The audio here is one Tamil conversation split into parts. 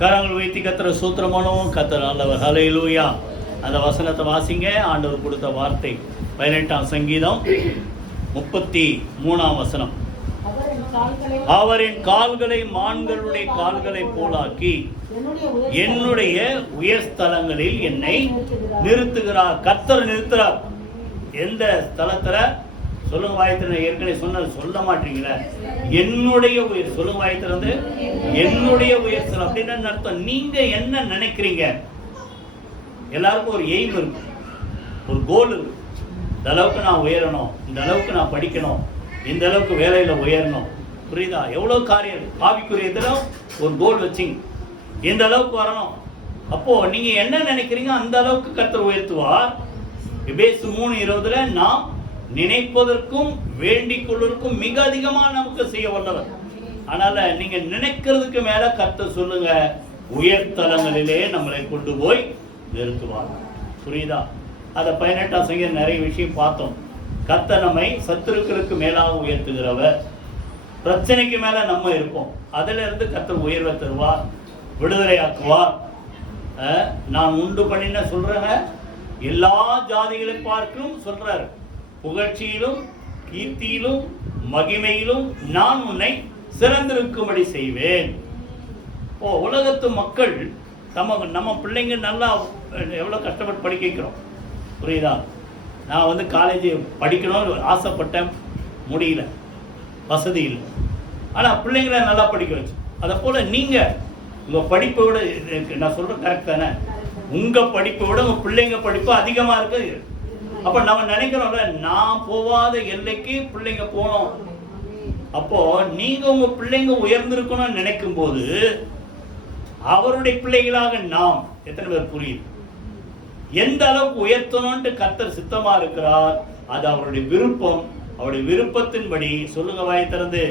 கரங்கள் வைத்து கத்திர சூத்திரமானவும் கத்திர நல்லவர். ஹல்லேலூயா. அந்த வசனத்தை வாசிங்க. ஆண்டவர் கொடுத்த வார்த்தை 18ஆம் சங்கீதம் 33ஆம் வசனம். அவரின் கால்களை மான்களுடைய கால்களை போலாக்கி என்னுடைய உயர் ஸ்தலங்களில் என்னை நிறுத்துகிறார். கர்த்தர் நிறுத்துறார். எந்த ஸ்தலத்துல சொல்லுங்க வாய்த்திறந்த ஏற்கனவே சொன்னது சொல்ல மாட்டீங்களா? என்னுடைய உயர் சொல்லுங்க வாய்த்திறந்து என்னுடைய உயர் ஸ்தலம் அப்படின்னு அர்த்தம். நீங்க என்ன நினைக்கிறீங்க? எல்லாருக்கும் ஒரு எய்ம் இருக்கு, ஒரு கோல் இருக்கு. இந்த அளவுக்கு நான் உயரணும், இந்த அளவுக்கு நான் படிக்கணும், இந்த அளவுக்கு வேலையில உயரணும். புரியுதா? எவ்வளவு காரியம் ஆவிக்குரிய இதெல்லாம் ஒரு கோல் வச்சிங்க, இந்த அளவுக்கு வரணும். அப்போ நீங்க என்ன நினைக்கிறீங்க அந்த அளவுக்கு கர்த்தர் உயர்த்துவார். எபேசு 3:20 நாம் நினைப்பதற்கும் வேண்டிக் கொள்வதற்கும் மிக அதிகமா நமக்கு செய்ய வல்லவர். அதனால நீங்க நினைக்கிறதுக்கு மேல கர்த்தர் சொல்லுங்க உயர்தலங்களிலே நம்மளை கொண்டு போய் நிறுத்துவார். புரியுதா? அதை 18ஆம் சங்கீதம் நிறைய விஷயம் பார்த்தோம். கர்த்தர் நம்மை சத்துருக்களுக்கு மேலாக உயர்த்துகிறவர். பிரச்சனைக்கு மேல நம்ம இருப்போம், அதுல இருந்து கர்த்தர் உயர்வை தருவார், விடுதலையாக்குவார். நான் உண்டு பண்ணின சொல்றேங்க, எல்லா ஜாதிகளை பார்க்கும் சொல்றாரு, புகழ்ச்சியிலும் கீர்த்தியிலும் மகிமையிலும் நான் உன்னை சிறந்திருக்கும்படி செய்வேன். உலகத்து மக்கள் நம்ம பிள்ளைங்க நல்லா எவ்வளவு கஷ்டப்பட்டு படிக்க வைக்கிறோம். புரியுதா? நான் காலேஜ் படிக்கணும்னு ஆசைப்பட்டேன், முடியல, வசதி இல்லை. ஆனால் பிள்ளைங்களை நல்லா படிக்க வச்சு. அதை போல நீங்க உங்க படிப்பை விட, நான் சொல்ற கரெக்ட் தானே, உங்க படிப்பை விட உங்க பிள்ளைங்க படிப்பு அதிகமா இருக்கு. அப்ப நம்ம நினைக்கிறோம்ல, நான் போகாத எல்லைக்கு பிள்ளைங்க போனோம். அப்போ நீங்க உங்க பிள்ளைங்க உயர்ந்திருக்கணும்னு நினைக்கும் போது அவருடைய பிள்ளைகளாக நாம் எத்தனை பேர் புரியுது? எந்த அளவுக்கு உயர்த்தணும்னு கர்த்தர் சித்தமா இருக்கிறார், அது அவருடைய விருப்பம். அவருடைய விருப்பத்தின்படி சொல்லுங்க வாய் திறந்து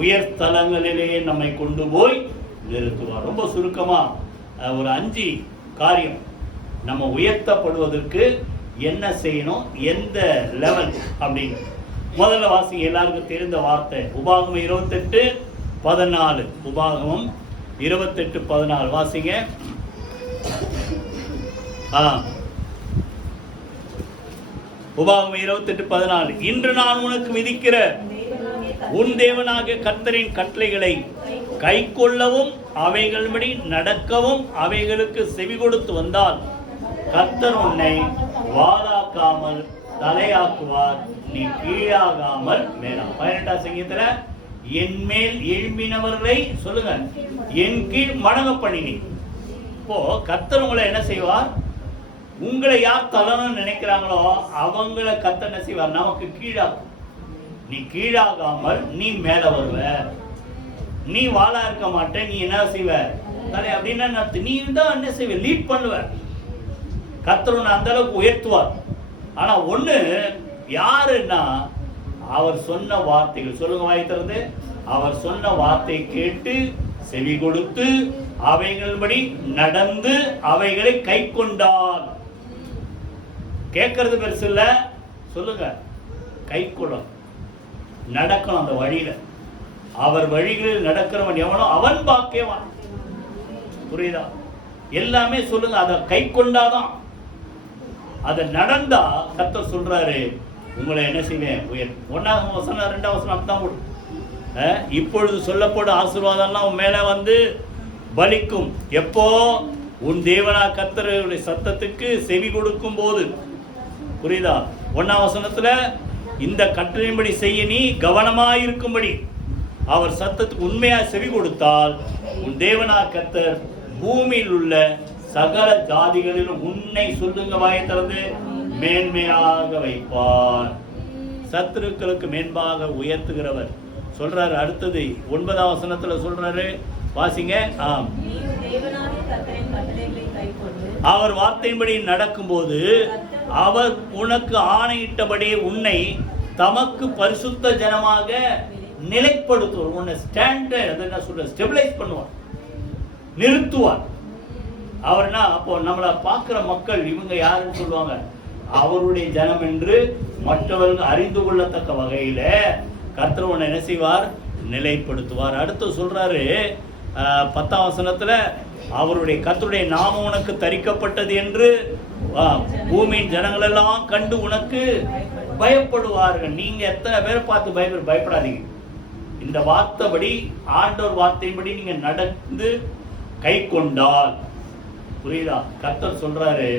உயர் ஸ்தலங்களிலே நம்மை கொண்டு போய் நிறுத்துவார். ரொம்ப சுருக்கமா ஒரு 5 காரியம் நம்ம உயர்த்தப்படுவதற்கு என்ன செய்யணும், எந்த லெவல் அப்படின்னு. முதல்ல வாசிங்க, எல்லாருக்கும் தெரிந்த வார்த்தை உபாகமம் 28:14. உபாகமம் 28:14 வாசிங்க. உபாகமம் 28:14. இன்று நான் உனக்கு விதிக்கிற உன் தேவனாகிய கர்த்தரின் கட்டளைகளை கை கொள்ளவும் அவைகள்படி நடக்கவும் அவைகளுக்கு செவி கொடுத்து வந்தால் கர்த்தர் உன்னை வாளாக்காமல் தலையாக்குவார், நீ கீழாகாமல் மேலாம். 18ஆம் சங்கீதத்துல என் மேல் எழும்பினவர்களை சொல்லுங்க என் கீழ் மடங்க பண்ணினேன். இப்போ கர்த்தர் உங்களை என்ன செய்வார்? உங்களை யார் தலன்னு நினைக்கிறாங்களோ அவங்கள கர்த்தர் என்ன செய்வார்? நமக்கு கீழாகும். நீ கீழாகாமல் நீ மேல வருவ. நீ வாளா இருக்க மாட்ட, நீ என்ன செய்வ? தலை. அப்படின்னா நீ தான் என்ன செய்வ? லீட் பண்ணுவ. கர்த்தர் உன்னை அந்த அளவுக்கு உயர்த்துவார். ஆனா ஒண்ணு யாருன்னா அவர் சொன்ன வார்த்தைகள், சொல்லுங்க வாய் திறந்து, அவர் சொன்ன வார்த்தை கேட்டு செவி கொடுத்து அவைகளின்படி நடந்து அவைகளை கை கொண்டார். கேட்கறது பெருசு இல்ல, சொல்லுங்க கை கொள்ளும், நடக்கணும் அந்த வழியில. அவர் வழிகளில் நடக்கிறவன் எவனோ அவன் பாக்கியவான். புரியுதா? எல்லாமே சொல்லுங்க அதை கை கொண்டாதான், அதை நடந்தா கர்த்தர் சொல்றாரு உங்களை என்ன செய்வேன் உயர். 1ஆம் வசனம் 2ஆம் வசனம் அப்படித்தான் போடும். இப்பொழுது சொல்லப்படும் ஆசீர்வாதம்லாம் உன் மேல பலிக்கும். எப்போ? உன் தேவனா கர்த்தருடைய சத்தத்துக்கு செவி கொடுக்கும் போது. புரியுதா? 1ஆம் வசனத்துல இந்த கட்டளையின்படி செய்ய நீ கவனமாயிருக்கும்படி அவர் சத்தத்துக்கு உண்மையா செவி கொடுத்தால் உன் தேவனா கர்த்தர் பூமியில் உள்ள சகல ஜாதிகளிலும் உன்னை சொல்லுங்க வாயை திறந்து மேன்மையாக வைப்பார். சத்துருக்களுக்கு மேன்பாக உயர்த்துகிறவர் சொல்றாரு. அடுத்தது 9ஆம் வசனத்துல சொல்றாரு, வாசிங்க. அவர் வார்த்தையின்படி நடக்கும்போது அவர் உனக்கு ஆணையிட்டபடி உன்னை தமக்கு பரிசுத்த ஜனமாக நிலைப்படுத்துவார். உன்னை ஸ்டெபிலைஸ் பண்ணுவார், நிறுத்துவார். அவர்னா அப்போ நம்மளை பார்க்கிற மக்கள் இவங்க யாருன்னு சொல்லுவாங்க? அவருடைய ஜனம் என்று மற்றவர்கள் அறிந்து கொள்ளத்தக்க வகையில கர்த்தர் உன்னை என்ன செய்வார்? நிலைப்படுத்துவார். அடுத்து சொல்றாரு 10ஆம் வசனத்துல அவருடைய கர்த்தருடைய நாமம் உனக்கு தரிக்கப்பட்டது என்று பூமியின் ஜனங்கள் எல்லாம் கண்டு உனக்கு பயப்படுவார்கள். நீங்க எத்தனை பேரை பார்த்து பயப்படாதீங்க. இந்த வார்த்தைப்படி, ஆண்டவர் வார்த்தையின்படி நீங்க நடந்து கை கொண்டால், புரியுதா? கர்த்தர் சொல்றாரு,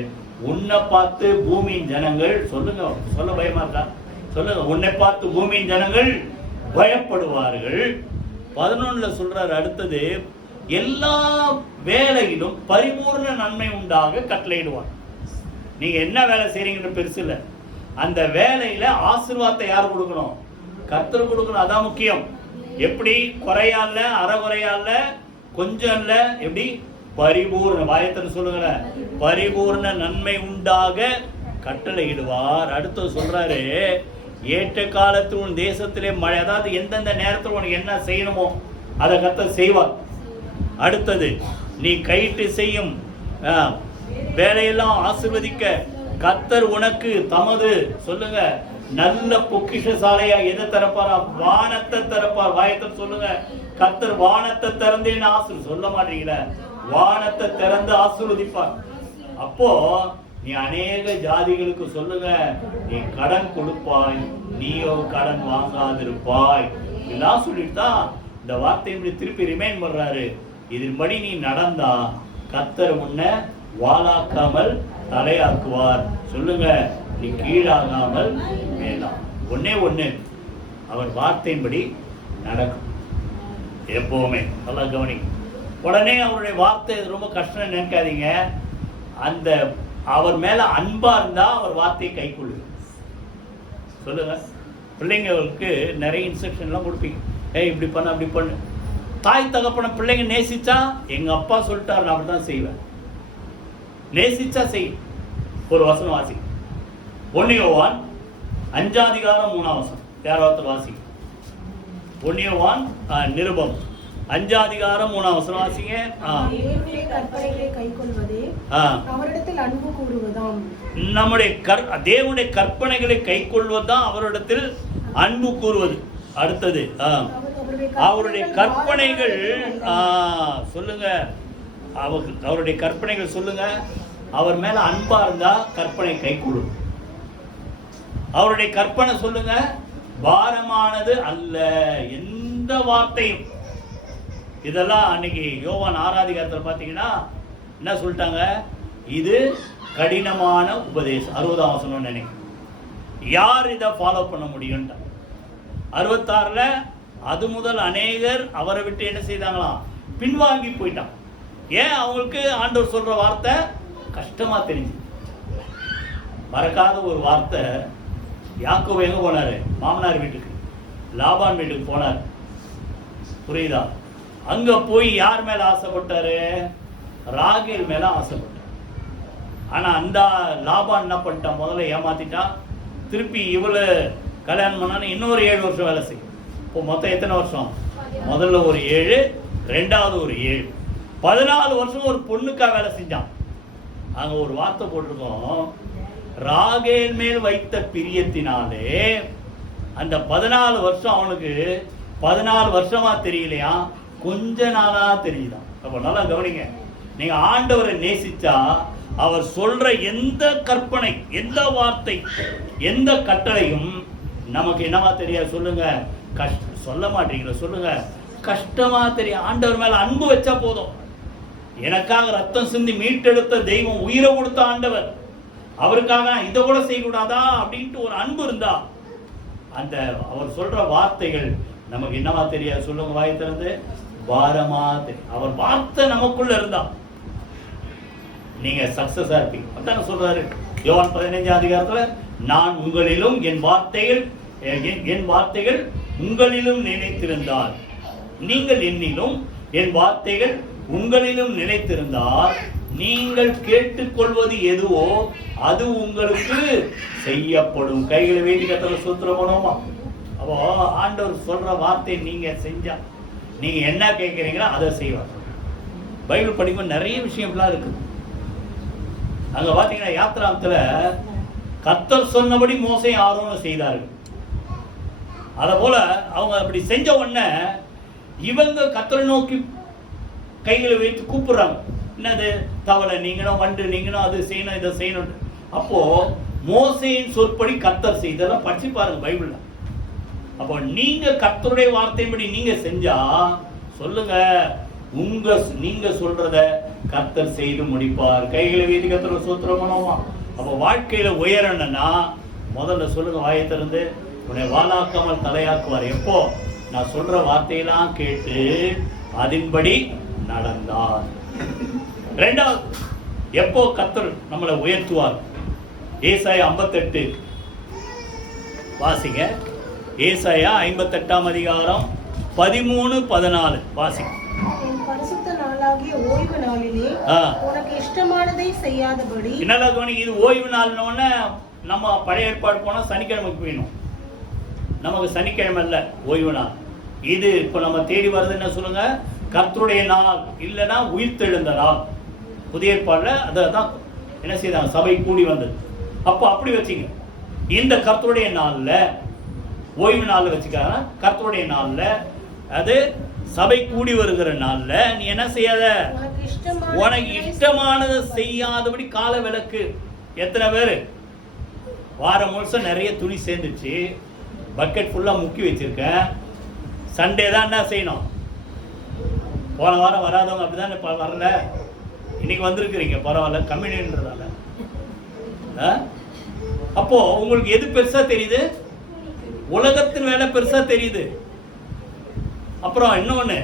உன்னை பார்த்து பூமியின் ஜனங்கள், சொல்லுங்க, சொல்ல பயமா இருக்கா? சொல்லுங்க, உன்னை பார்த்து பூமியின் ஜனங்கள் பயப்படுவார்கள். 11 சொல்றாரு, அடுத்தது, எல்லா வேலையிலும் பரிபூர்ண நன்மை உண்டாக கட்டளையிடுவார். நீங்க என்ன வேலை செய்றீங்கன்னு பெருசு இல்லை, அந்த வேலையில ஆசீர்வாதத்தை யார் கொடுக்கணும்? கர்த்தர் கொடுக்கணும். அதான் முக்கியம். எப்படி? குறையால, அறகுறையால, கொஞ்சம் இல்ல, எப்படி? பரிபூர்ண, வாயத்தில் சொல்லுங்க, பரிபூர்ண நன்மை உண்டாக கட்டளையிடுவார். அடுத்து சொல்றாரு, ஏற்ற காலத்தில் உன் தேசத்திலே மழை, அதாவது எந்தெந்த நேரத்தில் உனக்கு என்ன செய்யணுமோ அதை கர்த்தர் செய்வார். அடுத்தது, நீ கையிட்டு செய்யும் வேலையெல்லாம் ஆசீர்வதிக்க கர்த்தர் உனக்கு தமது, சொல்லுங்க, நல்ல பொக்கிஷ சாலையா எதை திறப்பாரா? வானத்தை திறப்பார். வாயத்தை சொல்லுங்க, கர்த்தர் வானத்தை திறந்தேன்னு சொல்ல மாட்டீங்களா? வானத்தை திறந்து ஆசீர்வதிப்பார். அப்போ நீ அநேக ஜாதிகளுக்கு சொல்லுங்க, நீ கடன் கொடுப்பாய், நீயோ கடன் வாங்காதிருப்பாய். இதெல்லாம் சொல்லிட்டு இந்த வார்த்தையை திருப்பி ரிமைண்ட் பண்றாரு. இதன்படி நீ நடந்தா கர்த்தர் உன்னை வாளாக்காமல் தலையாக்குவார். சொல்லுங்க, நீ கீழாகாமல் மேலாம். ஒன்னே ஒண்ணு, அவர் வார்த்தையின்படி நடக்கும் எப்பவுமே. நல்லா கவனி. உடனே அவருடைய வார்த்தை ரொம்ப கஷ்டம் நினைக்காதீங்க. அந்த அவர் மேல அன்பா இருந்தா அவர் வார்த்தையை கை கொள்ளுங்க. சொல்லுங்க, பிள்ளைங்களுக்கு நிறைய இன்ஸ்ட்ரக்ஷன்லாம் கொடுப்பீங்க. இப்படி பண்ணு, அப்படி பண்ணு. தாய் தகப்பன பிள்ளைங்க நேசிச்சா, எங்க அப்பா சொல்லிட்டாரு, நான் அப்படிதான் செய்வேன். நேசிச்சா செய். ஒரு வசனம் வாசி, 1 யோவான் 5:3 யாராவது வாசி. 1 யோவான் நிருபம் 5:3 வாசிங்க. நம்முடைய தேவனுடைய கற்பனைகளை கை கொள்வதுதான் அவரிடத்தில் அன்பு கூறுவது. அடுத்தது, அவருடைய கற்பனைகள் சொல்லுங்க, அவருடைய கற்பனைகள் சொல்லுங்க. அவர் மேல அன்பா இருந்தா கற்பனை கை கொள்ளும். அவருடைய கற்பனை சொல்லுங்க, பாரமானது அல்ல எந்த வார்த்தையும். இதெல்லாம் அன்னைக்கு யோவான் 6 பார்த்தீங்கன்னா என்ன சொல்லிட்டாங்க? இது கடினமான உபதேசம். 60 வசனம் நினைக்கிறேன். யார் இதை ஃபாலோ பண்ண முடியும்? 66 அது முதல் அநேகர் அவரை விட்டு என்ன செய்தாங்களாம்? பின்வாங்கி போயிட்டான். ஏன்? அவங்களுக்கு ஆண்டவர் சொல்ற வார்த்தை கஷ்டமா தெரிஞ்சு. மறக்காத ஒரு வார்த்தை, யாக்கோபு எங்க போனாரு? மாமனார் வீட்டுக்கு, லாபான் வீட்டுக்கு போனார். புரியுதா? அங்க போய் யார் மேல ஆசைப்பட்டாரு? ராகேல் மேல ஆசைப்பட்டார். ஆனா அந்த லாபான் என்ன பண்ணிட்டான்? முதல்ல ஏமாத்திட்டான். திருப்பி இவளு கல்யாணம் பண்ணான்னு இன்னொரு 7 வருஷம் வேலை செய்யும். இப்போ மொத்தம் எத்தனை வருஷம்? முதல்ல ஒரு 7, ரெண்டாவது ஒரு 7, 14 வருஷம் ஒரு பொண்ணுக்கா வேலை செஞ்சான். அங்க ஒரு வார்த்தை போட்டிருக்கோம், ராகேல் மேல் வைத்த பிரியத்தினாலே அந்த 14 வருஷம் அவனுக்கு 14 வருஷமா தெரியலையா, கொஞ்ச நாளா தெரியுதான். அப்ப நல்லா கவனிங்க. நீங்க ஆண்டவரை நேசிச்சா அவர் சொல்ற எந்த கற்பனை, எந்த வார்த்தை, எந்த கட்டளையும் நமக்கு என்னவா தெரியாது? சொல்லுங்க, சொல்ல மாட்டீங்களா? சொல்லுங்க, கஷ்டமா தெரியும். ஆண்டவர் மேல அன்பு வச்சா போதும். எனக்காக ரத்தம் சிந்தி மீட்டெடுத்த தெய்வம், உயிரை கொடுத்த ஆண்டவர், அவருக்காக இதை கூட செய்யக்கூடாதா அப்படின்ட்டு ஒரு அன்பு இருந்தா அந்த அவர் சொல்ற வார்த்தைகள் நமக்கு என்னவா தெரியாது? சொல்லுங்க, வாய் திறந்து, பாரமா தெரியும். அவர் வார்த்தை நமக்குள்ள இருந்தா நீங்க சக்சஸா இருப்பீங்க. அதான சொல்றாரு யோவான் 15 நான் உங்களிலும் என் வார்த்தைகள் உங்களிலும் நிலைத்திருந்தால், நீங்கள் என்னிலும் என் வார்த்தைகள் உங்களிலும் நிலைத்திருந்தால், நீங்கள் கேட்டுக்கொள்வது எதுவோ அது உங்களுக்கு செய்யப்படும். கைகளை வேண்டி கத்தல சூத்திரம் பண்ணுவோமா? அப்போ ஆண்டவர் சொல்ற வார்த்தை நீங்க செஞ்சா, நீங்க என்ன கேட்கிறீங்களோ அதை செய்வார். பைபிள் படிக்கும் நிறைய விஷயம்லாம் இருக்குது. அங்க பாத்தீங்கன்னா யாத்திராமத்துல கர்த்தர் சொன்னபடி மோசே ஆரோனும் செய்தார்கள். அத போல அவங்க அப்படி செஞ்ச உடனே இவங்க கர்த்தரை நோக்கி கைகளை வைத்து கூப்பிடுறாங்க. என்னது தவளை நீங்களும் வண்டு நீங்களும் அது செய்யணும் இதை செய்யணும். அப்போ மோசேயின் சொற்படி கர்த்தர் செய்தெல்லாம் படிச்சு பாருங்க பைபிள்ல. அப்போ நீங்க கர்த்தருடைய வார்த்தைப்படி நீங்க செஞ்சா சொல்லுங்க, நீங்க சொல்றத கர்த்தர் செய்து முடிப்பார். கைகளை வீதி கர்த்தர் சூத்திரம் பண்ணுவோமா? அப்போ வாழ்க்கையில உயரணும்னா முதல்ல சொல்லுங்க, வாயை திறந்து, உன்னை வாளாக்காமல் தலையாக்குவார். எப்போ? நான் சொல்ற வார்த்தையெல்லாம் கேட்டு அதன்படி நடந்தார். ரெண்டாவது, எப்போ கர்த்தர் நம்மளை உயர்த்துவார்? ஏசாயா 58 வாசிங்க. ஏசாயா 58 அதிகாரம் 13-14 வாசிங்க. பரிசுத்த நாளாகிய ஓய்வு நாளிலே உனக்கு இஷ்டமானதை செய்யாதபடி. என்னடா இது ஓய்வு நாள்னோடனே நம்ம பழைய ஏற்பாடு போனா சனிக்கிழமைக்கு போயிடும். நமக்கு சனிக்கிழமை இல்லை ஓய்வு நாள். இது இப்போ நம்ம தேடி வருது என்ன சொல்லுங்க, கர்த்தருடைய நாள், இல்லைன்னா உயிர்த்தெழுந்த நாள். புதிய ஏற்பாடுல அதை தான் என்ன செய்தாங்க, சபை கூடி வந்தது. அப்போ அப்படி வச்சுங்க. இந்த கர்த்தருடைய நாள்ல ஓய்வு நாள் வச்சுக்காங்க. கர்த்தருடைய நாள்ல அது சபை கூடி வருகிற நாள்ல நீ என்ன செய்யாத, உனக்கு இஷ்டமானதை செய்யாதபடி கால விளக்கு. எத்தனை பேர் வாரம் முழுசம் நிறைய துணி சேர்ந்துச்சு, பக்கெட் ஃபுல்லா முக்கி வச்சிருக்கேன், சண்டே தான் என்ன செய்யணும்? போன வாரம் வராதவங்க அப்படிதான் வரல, இன்னைக்கு வந்திருக்கிறீங்க, பரவாயில்ல, கம்யூனின்றதால. அப்போ உங்களுக்கு எது பெருசா தெரியுது? உலகத்தின் வேலை பெருசா தெரியுது. அப்புறம் இன்னொன்னு,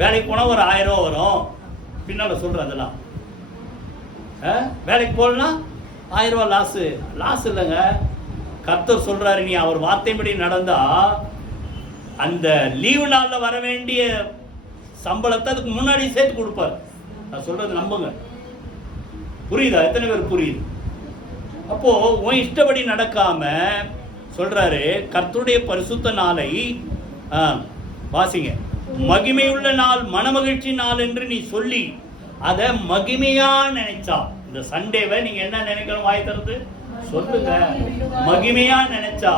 வேலைக்கு போனா ஒரு 1000 ரூபா வரும், பின்னால சொல்ற அதெல்லாம். வேலைக்கு போகலன்னா 1000 ரூபா லாஸ் இல்லைங்க. கர்த்தர் சொல்றாரு, நீ அவர் வார்த்தைப்படி நடந்தா அந்த லீவு நாள்ல வர வேண்டிய சம்பளத்தை அதுக்கு முன்னாடி சேர்த்து கொடுப்பார். நான் சொல்றது நம்புங்க. புரியுதா? எத்தனை பேர் புரியுது? அப்போ உன் இஷ்டப்படி நடக்காம சொல்றாரு, கர்த்தருடைய பரிசுத்த நாளை வாசிங்க. மகிமையுள்ள நாள், மனமகிழ்ச்சி நாள் என்று நீ சொல்லி அதை மகிமையா நினைச்சா, இந்த சண்டேவை நீங்க என்ன நினைக்கணும்? வாய் திறந்து சொல்லுங்க. மகிமையா நினைச்சா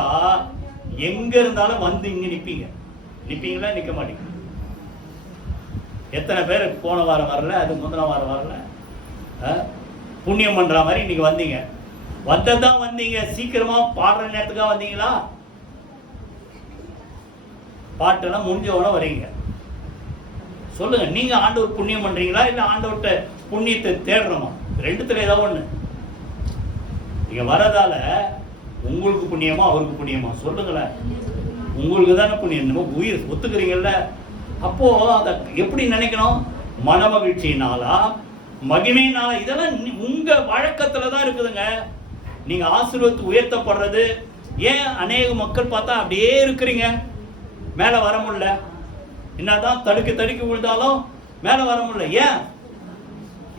எங்க இருந்தாலும் வந்து இங்க நிப்பீங்களா? நிக்க மாட்டீங்க. எத்தனை பேர் போன வாரம் வரல, அது முந்தின வாரம் வரல, புண்ணியம் பண்ற மாதிரி இன்னைக்கு வந்தீங்க. வந்ததான் வந்தீங்க, சீக்கிரமா பாடுற நேரத்துக்காக வந்தீங்களா? பாட்டெல்லாம் முடிஞ்சவன வரீங்க. சொல்லுங்க, நீங்க ஆண்டவர் புண்ணியம் பண்றீங்களா இல்ல ஆண்டவர்கிட்ட புண்ணியத்தை தேடுறோமா? ரெண்டுத்துல ஏதாவது ஒண்ணு. நீங்க வரதால உங்களுக்கு புண்ணியமா அவருக்கு புண்ணியமா? சொல்லுங்களேன். உங்களுக்கு தானே புண்ணியம், உயிர் ஒத்துக்கிறீங்கல்ல. அப்போ அதை எப்படி நினைக்கணும்? மனமகிழ்ச்சியினாலா, மகிமையினாலா? இதெல்லாம் உங்க வழக்கத்துல தான் இருக்குதுங்க. நீங்க ஆசீர்வாதத்து உயர்த்தப்படுறது. ஏன் அநேக மக்கள் பார்த்தா அப்படியே இருக்கிறீங்க, மேல வர முடியல? என்னதான் தடுக்கி விழுந்தாலும் மேல வர முடியல. ஏன்?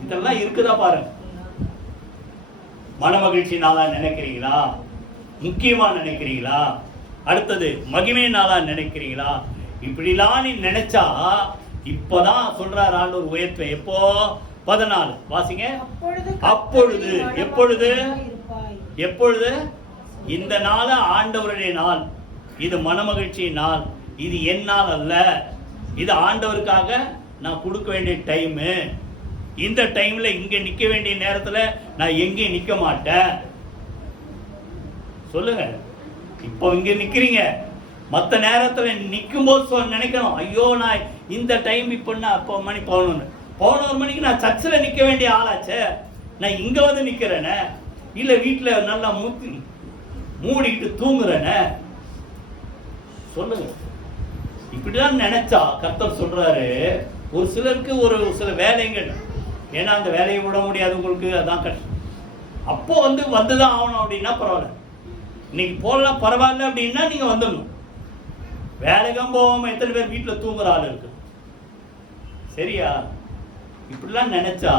இதெல்லாம் இருக்குதா பாருங்க. மனமகிழ்ச்சி நாளா நினைக்கிறீங்களா? முக்கியமா நினைக்கிறீங்களா? அடுத்தது மகிமை நாளா நினைக்கிறீங்களா? இப்படிலாம் நீ நினைச்சா இப்பதான் சொல்றார் ஆண்டவர் உயர்த்துவேன். எப்போ? 14 வாசிங்க. அப்பொழுது எப்பொழுது? இந்த நாள் ஆண்டவருடைய நாள், இது மனமகிழ்ச்சி நாள், இது என் நாள் அல்ல, இது ஆண்டவருக்காக நான் கொடுக்க வேண்டிய டைம். இந்த டைம்ல இங்க நிக்க வேண்டிய நேரத்துல நான் எங்கேயும் நிக்க மாட்டேன். சொல்லுங்க. இப்போ இங்க நிக்கிறீங்க, மற்ற நேரத்துல நிற்கும் போது நினைக்கணும், ஐயோ நான் இந்த டைம் இப்ப அப்போ மணி 11 மணிக்கு நான் சர்ச்சில் நிக்க வேண்டிய ஆளாச்சே, நான் இங்க வந்து நிக்கிறேனே, இல்ல வீட்டுல நல்லா மூடிட்டு தூங்குறேனே. சொல்லுங்க. இப்படிதான் நினைச்சா கர்த்தர் சொல்றாரு, ஒரு சிலருக்கு ஒரு சில வேலைகள், ஏன்னா அந்த வேலையை விட முடியாது உங்களுக்கு, அதான் கஷ்டம். அப்போ வந்துதான் ஆகணும் அப்படின்னா பரவாயில்ல, இன்னைக்கு போடலாம் பரவாயில்ல அப்படின்னா நீங்க வந்துடணும். வேலைக்கும் போகாம எத்தனை பேர் வீட்டுல தூங்குற ஆள் இருக்கு? சரியா? இப்படிலாம் நினைச்சா,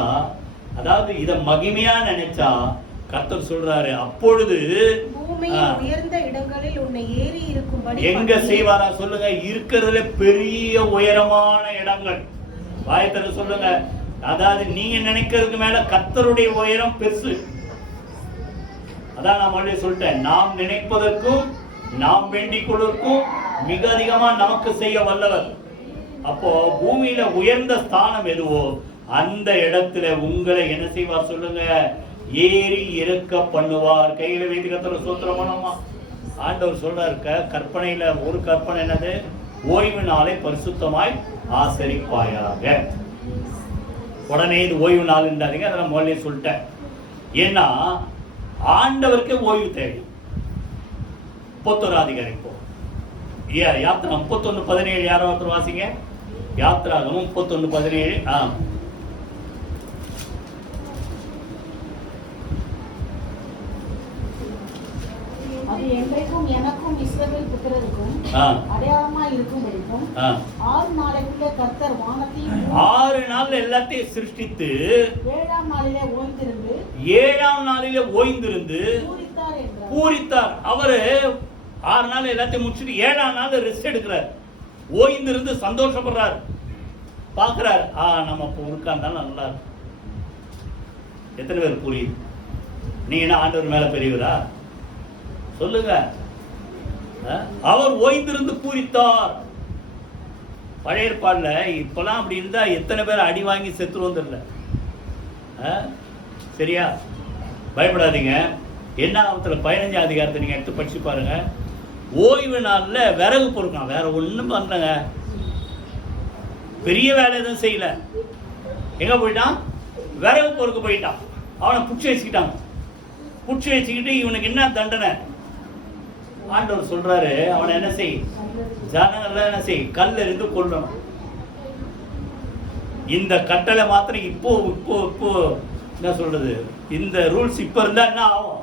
அதாவது இத மகிமையா நினைச்சா கர்த்தர் சொல்றாரு, அப்பொழுது உயர்ந்த இடங்களில் உன்னை ஏறி இருக்கும்படி எங்க செய்வாரா? சொல்லுங்க. இருக்கிறதுல பெரிய உயரமான இடங்கள். வாயத்தர சொல்லுங்க. அதாவது நீங்க நினைக்கிறதுக்கு மேல கர்த்தருடைய உயரம் பெருசு. அதான் நான் மறுபடியும் சொல்லிட்டேன், நாம் நினைப்பதற்கும் நாம் வேண்டிக் கொள்வதற்கும் மிக அதிகமா நமக்கு செய்ய வல்லவர். அப்போ பூமியில உயர்ந்த ஸ்தானம் எதுவோ அந்த இடத்துல உங்களை என்ன செய்வார் சொல்லுங்க? ஏறி இறக்க பண்ணுவார். கையில வைத்து கர்த்தரை ஸ்தோத்திரம் பண்ணுமா. ஆண்டவர் சொல்றாரு, கற்பனையில ஒரு கற்பனை என்னது? ஓய்வு நாளை பரிசுத்தமாய் ஆசரிப்பாயாக. உடனே இது ஓய்வு நாள் என்றாதீங்க, அதை நான் முதல்ல சொல்லிட்டேன். ஏன்னா ஆண்டவருக்கு ஓய்வு தேவை. 31 அதிகாரம் இப்போ யாத்திரா 31:17 யாரோ ஒருத்தர் வாசிங்க. யாத்திராகமும் 31:17. அது என்றைக்கும் எனக்கும் இஸ்ரவேல் புத்திரருக்கும் அடையாளமாய் இருக்கும்படிக்கும் 6 நாளைக்குள்ளே கர்த்தர் வானத்தையும் 6 நாள் எல்லாத்தையும் சிருஷ்டித்து 7ஆம் நாளிலே ஓய்ந்திருந்து 7ஆம் நாளிலே ஓய்ந்திருந்து பூரித்தார். அவரு 6 நாள் எல்லாத்தையும் முடிச்சுட்டு 7ஆம் நாள் ரெஸ்ட் எடுக்கிறார். ஓய்ந்திருந்து சந்தோஷப்படுறார். பார்க்கிறார், நம்ம இப்போ உட்கார்ந்தாலும் நல்லா இருக்கும். எத்தனை பேர் புரியுது? நீங்க என்ன ஆண்டவர் மேல பெரியவரா? சொல்லுங்க. அவர் ஓய்ந்திருந்து பூரித்தார். பழைய ஏற்பாடுல இப்பெல்லாம் அப்படி இருந்தா எத்தனை பேர் அடி வாங்கி செத்துரு வந்துடல. சரியா? பயப்படாதீங்க. என்ன 15 அதிகாரத்தை நீங்க எடுத்து படிச்சு பாருங்க. ஓய்வு நாள்ல விறகு பொறுக்கலாம், வேற ஒண்ணும் பண்ணலங்க. பெரிய வேலை எதுவும் செய்யல. எங்க போயிட்டான்? விறகு பொறுக்க போயிட்டான். அவனை புடிச்சு வச்சுக்கிட்டாங்க. புடிச்சு வச்சுக்கிட்டு இவனுக்கு என்ன தண்டனை? ஆண்டவர் சொல்றாரு, அவனை என்ன செய்? ஜனங்கள் என்ன செய்? கல் எறிந்து கொல்லணும். இந்த கட்டளை மாத்திரம் இப்போ என்ன சொல்றது, இந்த ரூல்ஸ் இப்ப இருந்தா என்ன ஆகும்?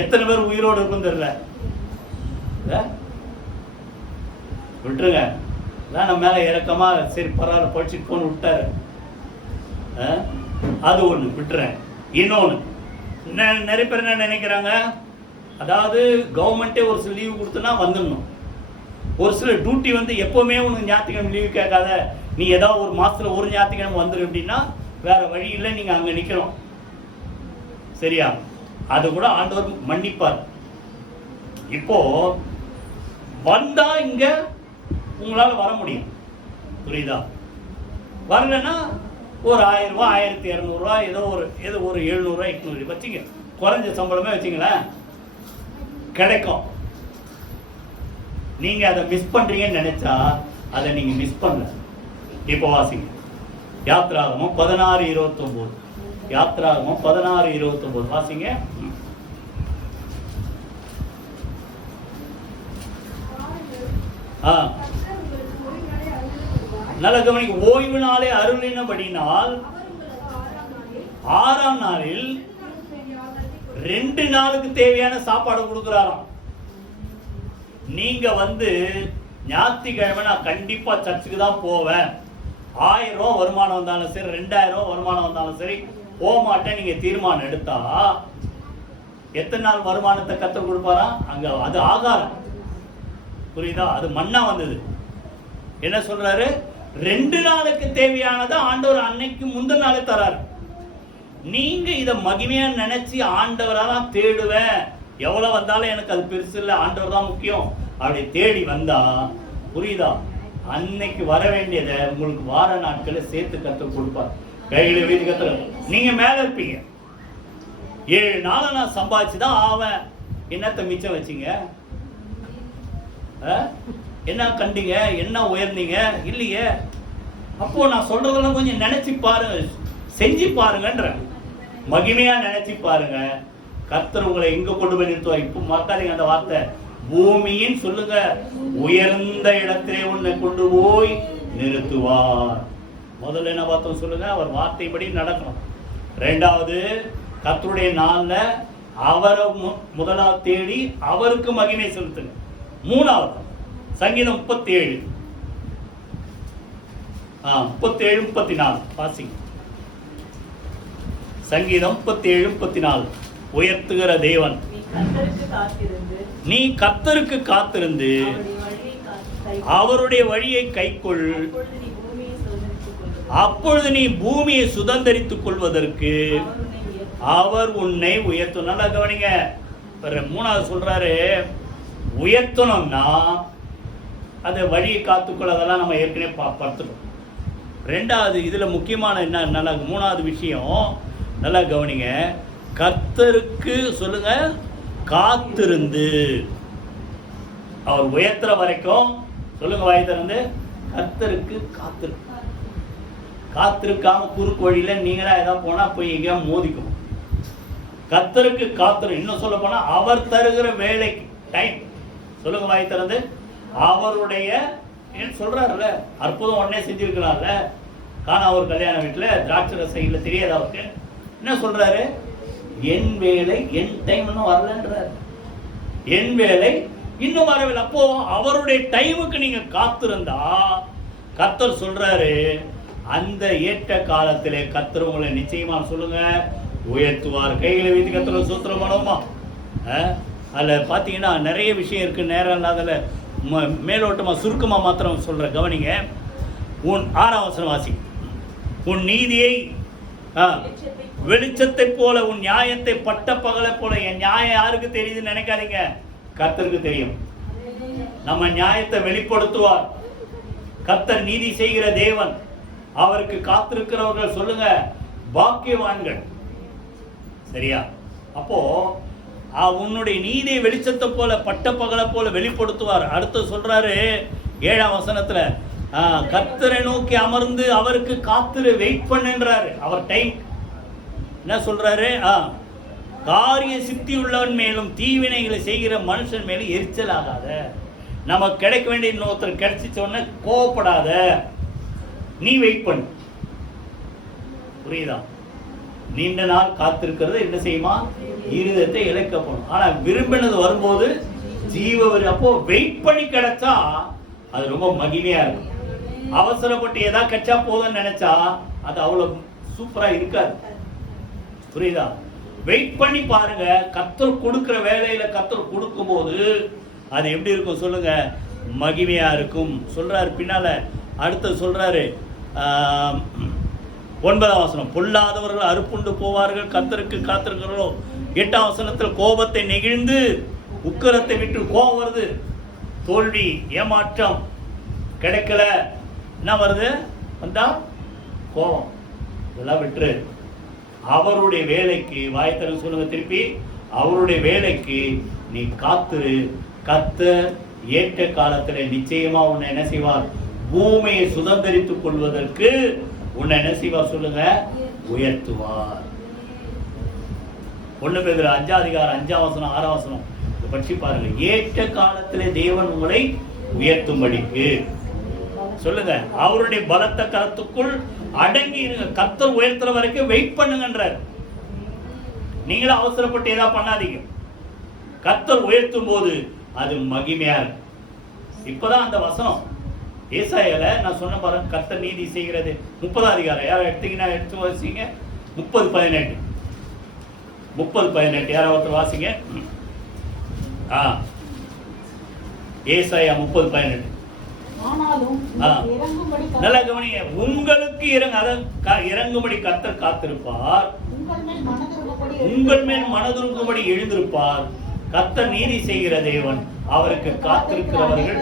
எத்தனை பேர் உயிரோடு இருக்கும் தெரியல. விட்டுருங்க. நம்ம மேல இறக்கமா சரி பரவாயில்ல படிச்சுட்டு போன்னு விட்டாரு. அது ஒண்ணு விட்டுறேன். இன்னொன்னு நிறைய பேர் என்ன நினைக்கிறாங்க, அதாவது கவர்மெண்ட்டே ஒரு சில லீவு கொடுத்தனா வந்துடணும். ஒரு சில டியூட்டி வந்து எப்பவுமே உனக்கு ஞாயிற்றுக்கிழமை லீவு கேட்காத, நீ ஏதாவது ஒரு மாசத்துல ஒரு ஞாயிற்றுக்கிழமை வந்துரு அப்படின்னா வேற வழி இல்லை, நீங்க அங்க நிக்கணும். சரியா? அது கூட ஆண்டவர் மன்னிப்பார். இப்போ வந்தா இங்க உங்களால வர முடியும். புரியுதா? வரலன்னா ஒரு 1000 ரூபாய் 1200 ரூபாய் ஏதோ ஒரு 700 ரூபாய் 800 வச்சுங்க, குறைஞ்ச சம்பளமே வச்சுங்களேன், கிடைக்கும். நீங்க அதை மிஸ் பண்றீங்கன்னு நினைச்சா அதை நீங்க மிஸ் பண்ணல. இப்போ வாசிங்க. யாத்திராகமம் 16:29. யாத்திராகமம் 16:29 வாசிங்க. நல்ல கவனிக்க. ஓய்வு நாளை அருளினபடினால் 6ஆம் நாளில் 2 நாளுக்கு தேவையான சாப்பாடு கொடுக்குறாராம். நீங்க வந்து ஞாயிற்றுக்கிழமை நான் கண்டிப்பா சர்ச்சுக்கு தான் போவேன், 1000 ரூபாய் வருமானம் வந்தாலும் சரி 2000 ரூபாய் வருமானம் வந்தாலும் சரி போக மாட்டேன், நீங்க தீர்மானம் எடுத்தா எத்தனை நாள் வருமானத்தை கத்தர் கொடுப்பாரா? அங்க அது ஆகாரம். புரியுதா? அது மண்ணா வந்தது. என்ன சொல்றாரு? 2 நாளுக்கு தேவையானதை ஆண்டவர் அன்னைக்கு முந்தின நாளே தராரு. நீங்க இத மகிமையா நினைச்சு ஆண்டவரா தான் தேடுவேன், எவ்வளவு வந்தாலும் எனக்கு அது பெருசு இல்லை, ஆண்டவர் தான் முக்கியம் அப்படி தேடி வந்தா, புரியுதா, அன்னைக்கு வர வேண்டியதை உங்களுக்கு வார நாட்களை சேர்த்து கத்து கொடுப்பார். கையில வீட்டு கத்துற நீங்க மேல இருப்பீங்க. 7 நாளை நான் சம்பாதிச்சுதான் ஆவேன். என்னத்த மிச்சம் வச்சீங்க? என்ன கண்டீங்க? என்ன உயர்ந்தீங்க? இல்லையே. அப்போ நான் சொல்றதெல்லாம் கொஞ்சம் நினைச்சு பாருங்க, செஞ்சு பாருங்கன்ற, மகிமையா நினைச்சு பாருங்க. கர்த்தர் உங்களை எங்க கொண்டு போய் நிறுத்துவார். இப்போ மறக்காதீங்க அந்த வார்த்தை, பூமியின் சொல்லுங்க, உயர்ந்த இடத்திலே உன்னை கொண்டு போய் நிறுத்துவார். முதல்ல என்ன பார்த்தோம் சொல்லுங்க, அவர் வார்த்தைப்படி நடக்கணும். 2வது, கர்த்தருடைய நாள்ல அவரை முதலாவது தேடி அவருக்கு மகிமை செலுத்துங்க. 3வது, சங்கீதம் 37 37-34 வாசிங்க. சங்கீதம் 37-34. உயர்த்துகிற தேவன், நீ கர்த்தருக்கு காத்திருந்து அவருடைய வழியை கைக்கொள், அப்பொழுது நீ பூமியை சுதந்தரித்துக் கொள்வதற்கு அவர் உன்னை உயர்த்தும். நல்லா கவனிங்க. 3வது சொல்றாரு, உயர்த்தணும்னா அந்த வழியை காத்துக்கொள்ள, அதெல்லாம் நம்ம ஏற்கனவே பார்த்துட்டோம். ரெண்டாவது இதில் முக்கியமான என்ன நல்லா மூணாவது விஷயம் நல்லா கவனிங்க. கர்த்தருக்கு சொல்லுங்க காத்திருந்து அவர் உயர்த்துற வரைக்கும் சொல்லுங்க வாய் திறந்து கர்த்தருக்கு காத்திருக்காம குறுக்கு வழியில நீங்களா ஏதாவது போனா போய் எங்கேயா மோதிக்கும். கர்த்தருக்கு காத்திரு. இன்னும் சொல்ல போனா அவர் தருகிற வேலைக்கு டைம் சொல்லுங்க வாய் திறந்து அவருடைய சொல்றாருல்ல அற்புதம் உடனே செஞ்சிருக்கிறார்ல காணா ஒரு கல்யாண வீட்டுல திராட்சை ரசம் இல்ல தெரியாத அவருக்கு என்ன சொல்றாரு, என் வேலை என் டைம் இன்னும் வரலன்றாரு. என் வேலை இன்னும் வரவில்லை. அப்போ அவருடைய டைமுக்கு நீங்க காத்திருந்தா கர்த்தர் சொல்றாரு அந்த ஏற்ற காலத்திலே கர்த்தர் உங்களை நிச்சயமா சொல்லுங்க உயர்த்துவார். கைகளை வைத்து கர்த்தர் சூத்திரம் பண்ணுவோமா? அதில் பார்த்தீங்கன்னா நிறைய விஷயம் இருக்கு. நேரம் இல்லாதல மேலோட்டமா சுருக்கமா மாத்திரம் சொல்ற கவனிங்க. உன் 6ஆம் வசனம் வாசி. உன் நீதியை வெளிச்சத்தை போல உன் நியாயத்தை பட்ட பகலை போல. என் நியாயம் யாருக்கு தெரியுதுன்னு நினைக்காதீங்க, கர்த்தருக்கு தெரியும். நம்ம நியாயத்தை வெளிப்படுத்துவார். கர்த்தர் நீதி செய்கிற தேவன். அவருக்கு காத்திருக்கிறவர்கள் சொல்லுங்க பாக்கியவான்கள். சரியா? அப்போ உன்னுடைய நீதியை வெளிச்சத்தை போல பட்ட பகலை போல வெளிப்படுத்துவார். அடுத்து சொல்றாரு 7ஆம் வசனத்துல கர்த்தரை நோக்கி அமர்ந்து அவருக்கு காத்திரு, வெயிட் பண்ணுன்றாரு. அவர் டைம் என்ன சொல்றாரு, காரிய சித்தி உள்ளவன் மேலும் தீவினைகளை செய்கிற மனுஷன் மேலும் எரிச்சல் ஆகாத. நமக்கு கிடைக்க வேண்டிய இன்னொருத்தர் கிடைச்சிச்ச உடனே கோவப்படாத, நீ வெயிட் பண்ணு. புரியுதா? நீண்ட நாள் காத்திருக்கிறது என்ன செய்யுமா, இருதயத்தை இழைக்கப்படும். ஆனா விரும்பினது வரும்போது ஜீவ வரும். அப்போ வெயிட் பண்ணி கிடைச்சா அது ரொம்ப மகிமையா இருக்கும். அவசரப்பட்டு ஏதாவது கிடைச்சா போதும்னு நினைச்சா அது அவ்வளவு சூப்பரா இருக்காது. புரியுதா? வெயிட் பண்ணி பாருங்க. கர்த்தர் கொடுக்கிற வேலையில கர்த்தர் கொடுக்கும் போது அது எப்படி இருக்கும் சொல்லுங்க, மகிமையா இருக்கும். சொல்றாரு பின்னால அடுத்து சொல்றாரு 9ஆம் வசனம், பொல்லாதவர்கள் அறுப்புண்டு போவார்கள் கர்த்தருக்கு காத்திருக்கிறோ. 8ஆம் வசனத்தில் கோபத்தை நெகிழ்ந்து உக்கிரத்தை விட்டு கோபம் வருது, தோல்வி ஏமாற்றம் கிடைக்கல, என்ன வருது வந்தா கோபம். இதெல்லாம் விட்டுரு. அவருடைய வேலைக்கு வாய்த்தர சொல்லுங்க திருப்பி, அவருடைய வேலைக்கு நீ காத்துரு. கர்த்தர் ஏற்ற காலத்துல நிச்சயமா உன்னை என்ன செய்வார், பூமியை சுதந்திரித்துக் கொள்வதற்கு உன்னை என்ன செய்வார் சொல்லுங்க, உயர்த்துவார். 1 பேதுரு 5ஆம் அதிகாரம் 5ஆம் வசனம் 6ஆம் வசனம் பற்றி பாருங்க. ஏற்ற காலத்திலே தேவன் உங்களை உயர்த்தும்படிக்கு சொல்லுங்க, அவருடைய பலத்த கரத்துக்குள் அடங்கி இருங்க. கர்த்தர் உயர்த்துற வரைக்கும் வெயிட் பண்ணுங்கன்றார். நீங்களும் அவசரப்பட்டு ஏதாவது பண்ணாதீங்க. கர்த்தர் உயர்த்தும் போது அது மகிமையா இருக்கு. இப்பதான் அந்த வசனம் ஏசாயால நான் சொன்ன பாருங்க, கர்த்தர் நீதி செய்கிறது. 30ஆம் அதிகாரம் யாரும் எடுத்தீங்கன்னா எடுத்து வாசிங்க. 30:18 30:18 யாராவது ஒருத்தர் வாசிங்க. ஏசாயா 30:18. நல்லா கவனிங்க. உங்களுக்கு இறங்கும்படி கர்த்தர் காத்திருப்பார், உங்கள் மேல் மனதுருக்கும்படி எழுந்திருப்பார். கர்த்தர் நீதி செய்கிற தேவன், அவருக்கு காத்திருக்கிறவர்கள்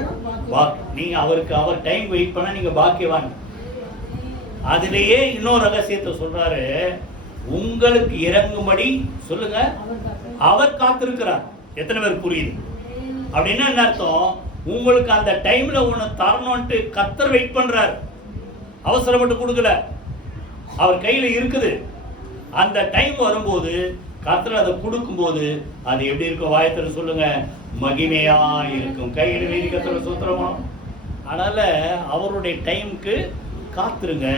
நீங்க அவருக்கு அவர் டைம் வெயிட் பண்ண நீங்க பாக்கியவான். அதிலேயே இன்னொரு ரகசியத்தை சொல்றாரு, உங்களுக்கு இறங்கும்படி சொல்லுங்க அவர் காத்திருக்கிறார். எத்தனை பேர் புரியுது? அப்படின்னா என்ன அர்த்தம், உங்களுக்கு அந்த டைம்ல ஒண்ணு தரணும்ட்டு கர்த்தர் வெயிட் பண்றார். அவசரப்பட்டு கொடுக்கல, அவர் கையில இருக்குது. அந்த டைம் வரும்போது கர்த்தர் அதை கொடுக்கும்போது அது எப்படி இருக்கும், வாயத்துல சொல்லுங்க, மகிமையா இருக்கும். கையில வேதி கர்த்தர் சூத்திரமா. அதனால அவருடைய டைமுக்கு காத்துருங்க.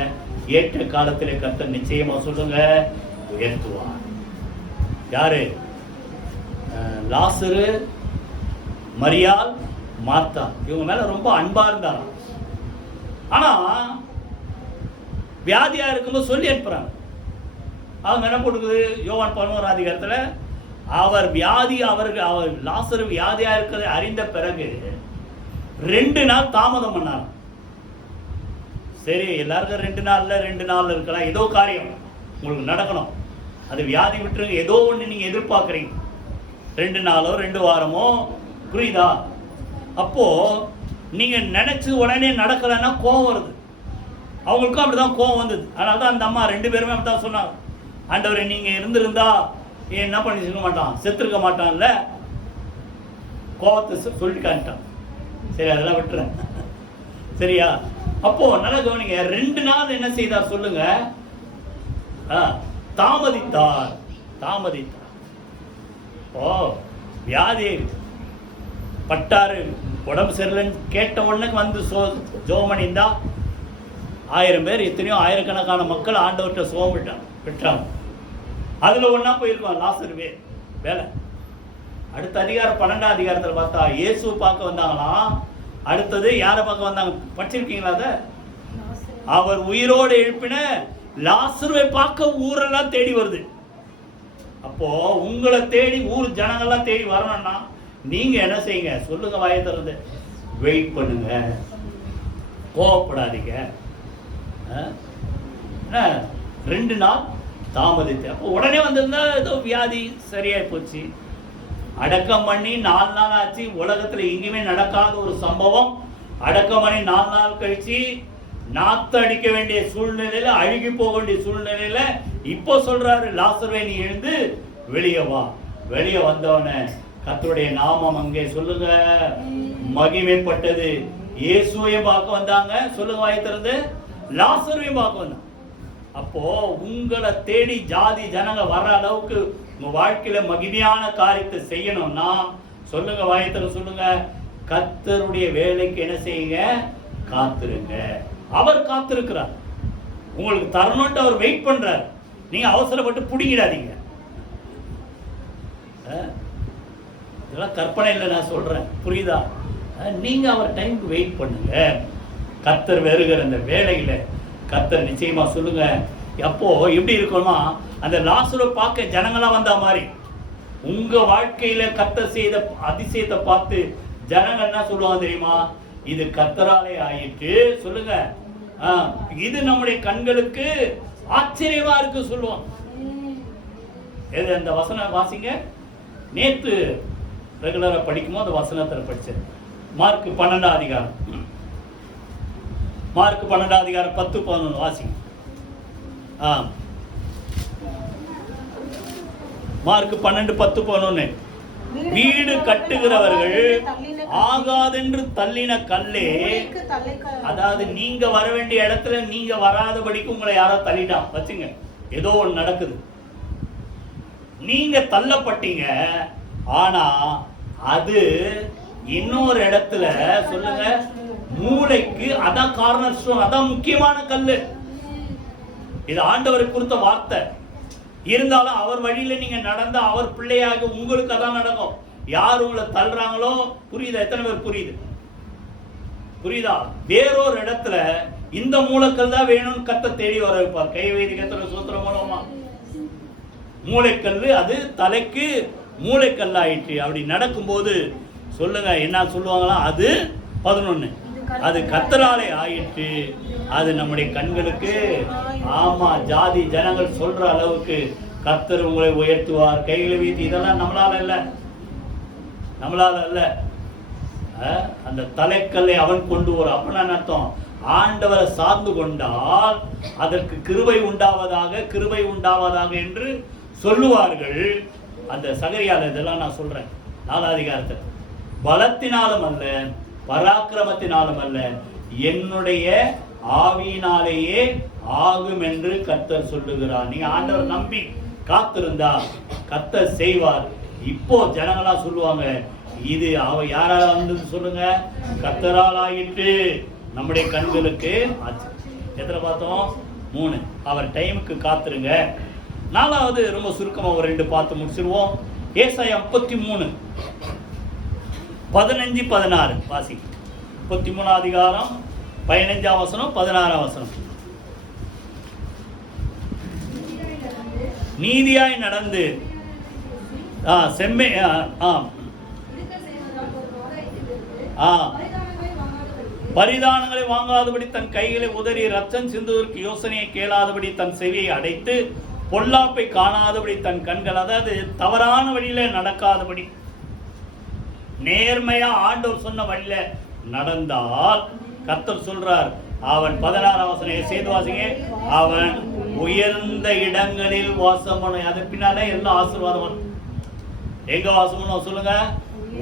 ஏற்ற காலத்திலே கர்த்தர் நிச்சயமா சொல்லுங்க உயர்த்துவார். யாரு? லாசரு, மரியாள், மார்த்தா, இவங்க மேல ரொம்ப அன்பா இருந்தாங்க. ஆனா வியாதியா இருக்கும்போது சொல்லி அனுப்புறாங்க. அவங்க என்ன கொடுக்குது, யோவான் 11ஆம் அதிகாரத்துல அவர் லாசரு வியாதியா இருக்கிறதை அறிந்த பிறகு 2 நாள் தாமதம் பண்ணார். சரி, எல்லாருக்கும் 2 நாள்ல இருக்கலாம், ஏதோ காரியம் உங்களுக்கு நடக்கணும், அது வியாதி விட்டுருங்க, ஏதோ ஒண்ணு நீங்க எதிர்பார்க்குறீங்க. 2 நாளோ 2 வாரமோ, புரியுதா? அப்போ நீங்க நினைச்சு உடனே நடக்கலன்னா கோவம் வருது. அவங்களுக்கும் அப்படிதான் கோவம் வந்தது. அதனால தான் அந்த அம்மா 2 பேருமே அப்படிதான் சொன்னாங்க, ஆண்டவரே நீங்க இருந்திருந்தா என்ன பண்ணி இருக்க மாட்டான், செத்துருக்க மாட்டான்ல. கோவத்தை சொல்லி காட்டான். சரி, அதெல்லாம் விட்டுறேன். சரியா? அப்போ நல்லா கவனிங்க, 2 நாள் என்ன செய்தார் சொல்லுங்க? தாமதித்தார். ஓ, வியாதி பட்டாரு, உடம்பு சரியில்லைன்னு கேட்ட உடனே வந்து ஜோமணிந்தா 1000 பேர், எத்தனையோ ஆயிரக்கணக்கான மக்கள் ஆண்டவர்கிட்ட சோகம் பெற்றாங்க. அதுல ஒன்னா போயிருக்கோம் லாசரு வேலை. அடுத்த அதிகாரம் 12ஆம் அதிகாரத்தில் பார்த்தா இயேசு பார்க்க வந்தாங்களாம். அடுத்தது யாரை பார்க்க வந்தாங்க படிச்சிருக்கீங்களா? அத அவர் உயிரோடு எழுப்பின லாசருவை பார்க்க ஊரெல்லாம் தேடி வருது. அப்போ உங்களை தேடி ஊர் ஜனங்கள்லாம் தேடி வரணும்னா நீங்க என்ன செய்யுங்க சொல்லுங்க, வாயை திறந்து வெயிட் பண்ணுங்க, கோவப்படாதீங்க. 2 நாள் தாமதித்து, அப்போ உடனே வந்திருந்தா ஏதோ வியாதி சரியாய் போச்சு. அடக்கம் பண்ணி 4 நாள் ஆச்சு. உலகத்துல எங்கேயுமே நடக்காத ஒரு சம்பவம். அடக்கம் பண்ணி 4 நாள் கழிச்சு நாத்து அடிக்க வேண்டிய சூழ்நிலையில, அழுகி போக வேண்டிய சூழ்நிலையில இப்போ சொல்றாரு, லாசருவே நீ எழுந்து வெளியே வா. வெளியே வந்தவன கர்த்தருடைய நாமம் அங்கே சொல்லுங்க மகிமைப்பட்டது. இயேசுவையும் பார்க்க வந்தாங்க, சொல்லுங்க வாயை திறந்து, லாசருவையும் பார்க்க வந்தாங்க. அப்போ உங்களை தேடி ஜாதி ஜனங்க வர்ற அளவுக்கு உங்க வாழ்க்கையில மகிமையான காரியத்தை செய்யணும்னா சொல்லுங்க, வாயை திறந்து சொல்லுங்க, கர்த்தருடைய வேலைக்கு என்ன செய்யுங்க, காத்திருங்க. அவர் காத்திருக்கிறார், உங்களுக்கு தரணும்ட்டு அவர் வெயிட் பண்றார். நீங்க அவசரப்பட்டு புடிங்கிடாதீங்க. இதெல்லாம் கற்பனை இல்லை, நான் சொல்றேன், புரியுதா? நீங்க அவர் டைமுக்கு வெயிட் பண்ணுங்க. கர்த்தர் வருகிற அந்த வேலையில கர்த்தர் நிச்சயமா சொல்லுங்க. அப்போ எப்படி இருக்கணுமா, அந்த லாசரை பார்க்க ஜனங்களாம் வந்த மாதிரி உங்க வாழ்க்கையில கர்த்தர் செய்த அதிசயத்தை பார்த்து ஜனங்க என்ன சொல்லுவாங்க தெரியுமா? இது கர்த்தராலே ஆயிட்டு, சொல்லுங்க, இது நம்முடைய கண்களுக்கு ஆச்சரியமா இருக்கு சொல்லுவோம். அந்த வசனம் வாசிங்க. நேத்து ரெகுலரா படிக்கும்போது அந்த வசனத்தை படிச்சேன். மார்க் 12ஆம் அதிகாரம், மார்க் 12ஆம் அதிகாரம் 10-11 வாசிங்க. மார்க் 12:10-11. வீடு கட்டுகிறவர்கள் ஆகாதென்று தள்ளின கல்லே, அதாவது நீங்க வர வேண்டிய இடத்துல நீங்க வராதபடிக்கு உங்களை யாரோ தள்ளிட்டா வச்சுங்க. ஏதோ ஒன்று நடக்குது, நீங்க தள்ளப்பட்டீங்க. ஆனா அது இன்னொரு இடத்துல சொல்லுங்க மூளைக்கு, அதான் கார்னர் ஸ்டோன், அதான் முக்கியமான கல்லு. இது ஆண்டவருக்கு கொடுத்த வார்த்தை. இருந்தாலும் அவர் வழியில நீங்க நடந்தா அவர் பிள்ளையாக உங்களுக்கு அதான் நடக்கும். யார் உங்களை தள்ளுறாங்களோ, புரியுதா? எத்தனை பேர் புரியுது? புரியுதா? வேறொரு இடத்துல இந்த மூளைக்கல் தான் வேணும்னு கத்த தேடி வர வைப்பார். கை வைதி கத்தர சூத்திரம் மூலமா மூளைக்கல், அது தலைக்கு மூளைக்கல் ஆயிற்று. அப்படி நடக்கும்போது சொல்லுங்க என்ன சொல்லுவாங்களா? அது 11, அது கர்த்தராலே ஆயிற்று. அது நம்முடைய கண்களுக்கு, ஆமா, ஜாதி ஜனங்கள் சொல்ற அளவுக்கு கர்த்தர் உங்களை உயர்த்துவார். கைகளை வீசி, இதெல்லாம் நம்மளால இல்ல, நம்மளால இல்ல. அந்த தலைக்கல்லை அவன் கொண்டு வர. அப்படின்னா அர்த்தம், ஆண்டவரை சார்ந்து கொண்டால் அதற்கு கிருபை உண்டாவதாக, கிருபை உண்டாவதாக என்று சொல்லுவார்கள். அந்த சகரியால இதெல்லாம் நான் சொல்றேன் 4ஆம் அதிகாரத்தில். பலத்தினாலும் அல்ல, பராக்கிரமத்தினாலும் அல்ல, என்னுடைய ஆவியினாலேயே ஆகும் என்று கர்த்தர் சொல்லுகிறார். நீங்க ஆண்டவர் நம்பி காத்திருந்தா கர்த்தர் செய்வார். இப்போ ஜனங்களா சொல்லுவாங்க, இது அவ யாரால வந்து சொல்லுங்க, கர்த்தரால் ஆயிற்று. நம்முடைய கண்களுக்கு ஆச்சு. எத்தனை பார்த்தோம்? 3. அவர் டைமுக்கு காத்திருங்க. 4வது ரொம்ப சுருக்கமா ஒரு 2 பார்த்து முடிச்சிருவோம். ஏசாயா 33 15-16 வாசி. 33ஆம் அதிகாரம் 15ஆம் வசனம் 16ஆம் வசனம். நீதியாய் நடந்து செம்மை பரிதானங்களை வாங்காதபடி தன் கைகளை உதறி ரத்தம் சிந்துவதற்கு யோசனையை கேளாதபடி தன் செவியை அடைத்து பொல்லாப்பை காணாதபடி தன் கண்கள், அதாவது தவறான வழியில நடக்காதபடி நேர்மையா ஆண்டவர் சொன்ன வழியில நடந்தால், கர்த்தர் சொல்றார், அவன் 16ஆம் வசனம் சேர்ந்து வாசிங்க. அவன் உயர்ந்த இடங்களில் வாசம் பண்ண. அது பின்னாலே எல்லாம் ஆசீர்வாதம் வரும். எங்க வாசம் பண்ணுவோம் சொல்லுங்க?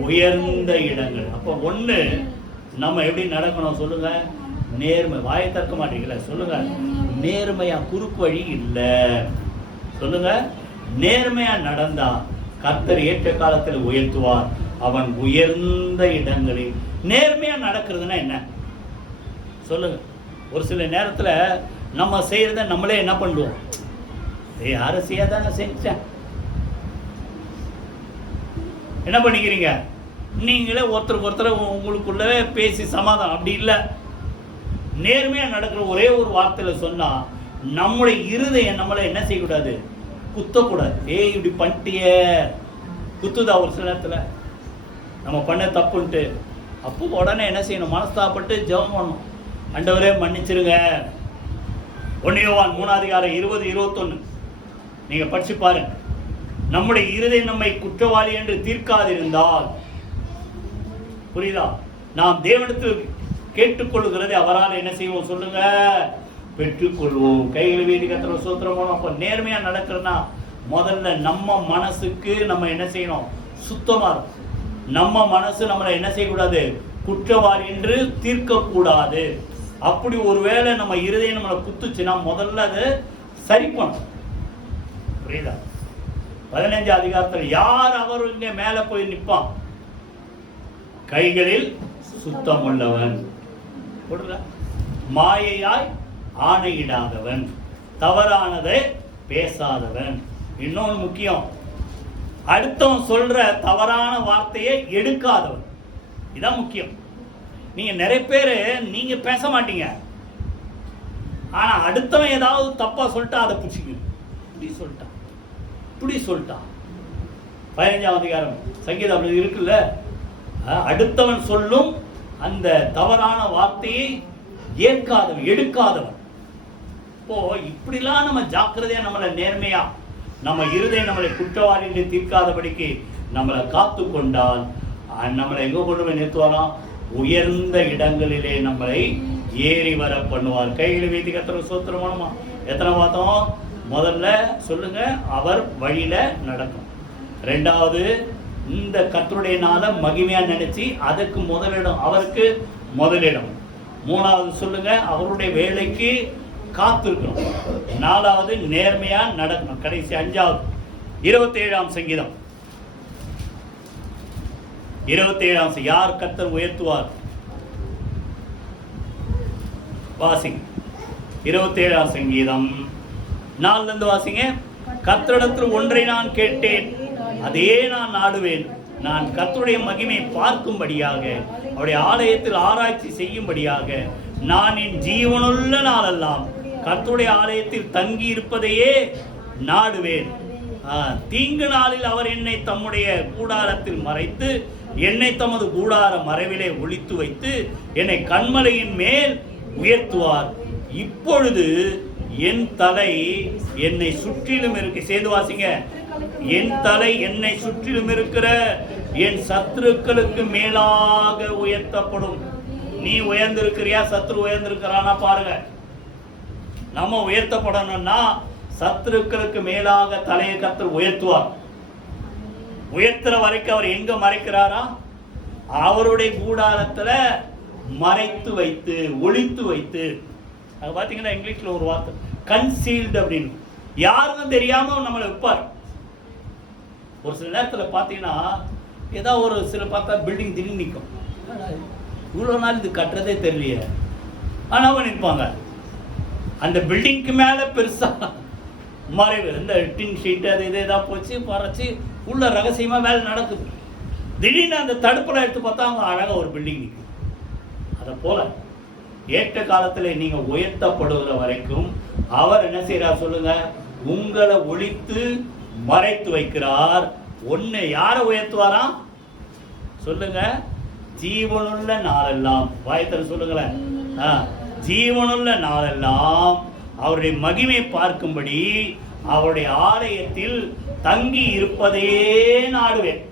உயர்ந்த இடங்கள். அப்போ ஒண்ணு நம்ம எப்படி நடக்கணும் சொல்லுங்க? நேர்மை. வாயை திறக்க மாட்டீங்களா சொல்லுங்க? நேர்மையா, குறுக்கு வழி இல்லை சொல்லுங்க. நேர்மையா நடந்தா கர்த்தர் ஏற்ற காலத்தில் உயர்த்துவார். அவன் உயர்ந்த இடங்களில். நேர்மையா நடக்கிறதுனா என்ன சொல்லுங்க? ஒரு சில நேரத்துல நம்ம செய்யறத நம்மளே என்ன பண்ணுவோம்? யாரும் செய்யாதாங்க செஞ்சேன் என்ன பண்ணிக்கிறீங்க? நீங்களே ஒருத்தருக்கு ஒருத்தர் உங்களுக்குள்ளவே பேசி சமாதானம். அப்படி இல்லை. நேர்மையா நடக்கிற ஒரே ஒரு வார்த்தையில சொன்னா நம்முடைய இருதயம் நம்மளை என்ன செய்யக்கூடாது? குத்தக்கூடாது. இப்படி பண்ணிட்டிய குத்துதா ஒரு சில நேரத்தில் நம்ம பண்ண தப்புன்ட்டு. அப்போ உடனே என்ன செய்யணும்? மனஸ்தாப்பட்டு ஜெபம் பண்ணணும். ஆண்டவரே மன்னிச்சிருங்க. 1 யோவான் 3:20-21 நீங்க படிச்சு பாருங்க. நம்முடைய இருதயம் நம்மை குற்றவாளி என்று தீர்க்காதிருந்தால், புரியுதா, நாம் தேவனிடத்தில் கேட்டுக்கொள்கிறதை அவரால் என்ன செய்வோம் சொல்லுங்க? பெற்றுக்கொள்வோம். கைகளை வீதி கத்திர சோத்திரம் போனோம். அப்போ நேர்மையா நடக்கிறதுனா முதல்ல நம்ம மனசுக்கு நம்ம என்ன செய்யணும்? சுத்தமா இருக்கும். நம்ம மனசு நம்மளை என்ன செய்யக்கூடாது? குற்றவாளி என்று தீர்க்கக்கூடாது. அப்படி ஒருவேளை நம்ம இருதயம் நம்மளை குத்துச்சுன்னா முதல்ல அது சரி பண்ணும். புரியுதா? 15 அதிகாரத்தில் யார் அவர் இங்க மேல போய் நிற்பான்? கைகளில் சுத்தம் உள்ளவன், மாயையாய் ஆணையிடாதவன், தவறானதை பேசாதவன். இன்னொன்று முக்கியம், அடுத்தவன் சொல்ற தவறான வார்த்தையை எடுக்காதவன். இதான் முக்கியம். நீங்க நிறைய பேரு நீங்க பேச மாட்டீங்க, ஆனா அடுத்தவன் ஏதாவது தப்பா சொல்லிட்டா அதை பிடிச்சிக்க. இப்படி சொல்லிட்டான், இப்படி சொல்லிட்டான். 15ஆம் அதிகாரம் சங்கீதம் அப்படி இருக்குல்ல. அடுத்தவன் சொல்லும் அந்த தவறான வார்த்தையை ஏற்காதவன், எடுக்காதவன். இப்போ இப்படிலாம் நம்ம ஜாக்கிரதையா நம்மளை நேர்மையா நம்ம இருதயம் நம்மளை குற்றவாளி என்று தீர்க்காதபடிக்கு நம்மளை காத்து கொண்டால் நம்மளை எங்க கொண்டு போய் நிறுத்துவாராம்? உயர்ந்த இடங்களிலே நம்மளை ஏறி வர பண்ணுவார். கையில் வீதி கத்திர சோத்திரமானமா. எத்தனை பார்த்தோம்? முதல்ல சொல்லுங்க, அவர் வழியில நடக்கும். ரெண்டாவது, இந்த கர்த்தருடைய நாளை மகிமையா நினைச்சு அதுக்கு முதலிடம், அவருக்கு முதலிடம். மூணாவது சொல்லுங்க, அவருடைய வேலைக்கு காத்திருக்கணும். நாலாவது, நேர்மையா நடக்கணும். கடைசி 5வது 27ஆம் சங்கீதம் 27ஆம் யார் கர்த்தர் உயர்த்துவார்? வாசிங்க 27ஆம் சங்கீதம் 4 வாசிங்க. கர்த்தரிடத்தில் ஒன்றை நான் கேட்டேன், அதே நான் நாடுவேன். நான் கர்த்தருடைய மகிமை பார்க்கும்படியாக, அவருடைய ஆலயத்தில் ஆராய்ச்சி செய்யும்படியாக, நான் என் ஜீவனுள்ள நாளெல்லாம் கர்த்தருடைய ஆலயத்தில் தங்கி இருப்பதையே நாடுவேன். தீங்கு நாளில் அவர் என்னை தம்முடைய கூடாரத்தில் மறைத்து, என்னை தமது கூடார மறைவிலே ஒளித்து வைத்து, என்னை கன்மலையின் மேல் உயர்த்துவார். இப்பொழுது என் தலை என்னை சுற்றிலும் இருக்கு. சேர்ந்து வாசிங்க. என் தலை என்னை சுற்றிலும் இருக்கிற என் சத்துருக்களுக்கு மேலாக உயர்த்தப்படும். நீ உயர்ந்திருக்கிறியா? சத்துரு உயர்ந்திருக்கிறானா பாருங்க. நம்ம உயர்த்தப்படணும்னா சத்துருக்களுக்கு மேலாக தலையை கர்த்தர் உயர்த்துவார். உயர்த்துற வரைக்கும் அவர் எங்க மறைக்கிறாரா? அவருடைய கூடாரத்துல மறைத்து வைத்து, ஒளித்து வைத்து. அது பாத்தீங்கன்னா இங்கிலீஷ்ல ஒரு வார்த்தை கன்சீல்டு அப்படின்னு. யாருக்கும் தெரியாம நம்மளை வைப்பார். ஒரு சில நேரத்தில் பார்த்தீங்கன்னா ஏதாவது ஒரு சில பார்த்தா பில்டிங் திடீர்னு நிற்கும். இவ்வளோ நாள் இது கட்டுறதே தெரியலையே, ஆனால் நிற்பாங்க. அந்த பில்டிங்க்கு மேலே பெருசாக மறைவு, இந்த டின் ஷீட்டு அது இதே தான் போச்சு பறச்சு உள்ள ரகசியமாக வேலை நடக்குது. திடீர்னு அந்த தடுப்பில் எடுத்து பார்த்தா அவங்க அழகாக ஒரு பில்டிங் நிற்கும். அதை போல ஏற்ற காலத்தில் நீங்கள் உயர்த்தப்படுகிற வரைக்கும் அவர் என்ன செய்கிறார் சொல்லுங்க? உங்களை ஒழித்து மறைத்து வைக்கிறார். ஒன்று யாரை உயர்த்துவாராம் சொல்லுங்க? ஜீவனுள்ள நாளெல்லாம். வாயத்தில் சொல்லுங்களேன். ஜீவனுள்ள நாளெல்லாம் அவருடைய மகிமை பார்க்கும்படி அவருடைய ஆலயத்தில் தங்கி இருப்பதையே நாடுவேன்.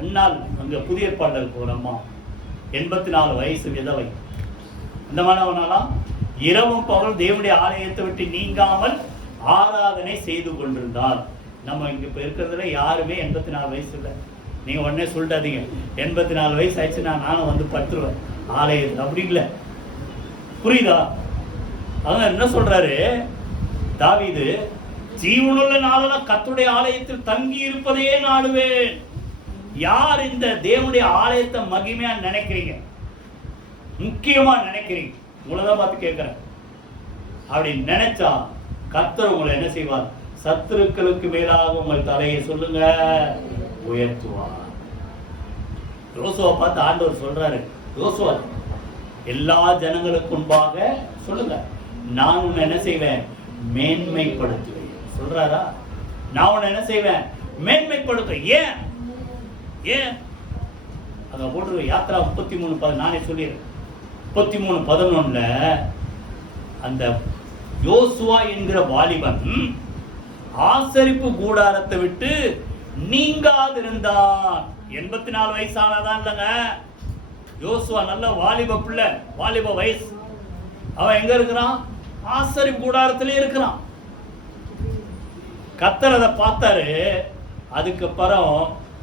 அன்னால் அங்க புதிய பாடல் ஒரு அம்மா 84 வயசு விதவை. இந்த மாணவனாலாம் இரவும் பகல் தேவனுடைய ஆலயத்தை விட்டு நீங்காமல் ஆராதனை செய்து கொண்டிருந்தார். நம்ம இங்க இப்ப இருக்கிறதுல யாருமே 84 வயசு இல்லை. நீங்க உடனே சொல்லிட்டாதீங்க 84 வயசு ஆயிடுச்சு நானும் வந்து படுத்துருவேன் ஆலயத்தில், அப்படி இல்லை. புரியுதா? அவங்க என்ன சொல்றாரு தாவீது, ஜீவனுள்ள நாளெல்லாம் கர்த்தருடைய ஆலயத்தில் தங்கி இருப்பதையே நாடுவேன். யார் இந்த தேவனுடைய ஆலயத்தை மகிமையா நினைக்கிறீங்க, முக்கியமா நினைக்கிறீங்க? உங்களதான் பார்த்து கேட்கிறேன். அப்படி நினைச்சா கர்த்தர் உங்களை என்ன செய்வார்? சத்துருக்களுக்கு மேலாக உங்கள் தலையை சொல்லுங்க உயர்த்துவார். யோசுவா பார்த்து ஆண்டவர் சொல்றாரு, யோசுவா எல்லா ஜனங்களுக்கு முன்பாக சொல்லுங்க, நான் உன்னை என்ன செய்வேன்? மேன்மைப்படுத்துவேன் சொல்றாரா? நான் உன்னை என்ன செய்வேன்? மேன்மைப்படுத்துவேன். ஏன் ஏன் அங்க போட்டு யாத்ரா 33:10 நானே சொல்லிடுறேன். 33:11 அந்த யோசுவா என்கிற வாலிபன் ஆசரிப்பு கூடாரத்தை விட்டு நீங்காதிருந்தான். 84 வயசானதான் இல்லைங்க. யோசுவா நல்ல வாலிப பிள்ளை, வாலிப வயசு. அவன் எங்க இருக்கிறான்? ஆசரிப்பு கூடாரத்திலே இருக்கிறான். கர்த்தர் அதை பார்த்தாரு. அதுக்கப்புறம்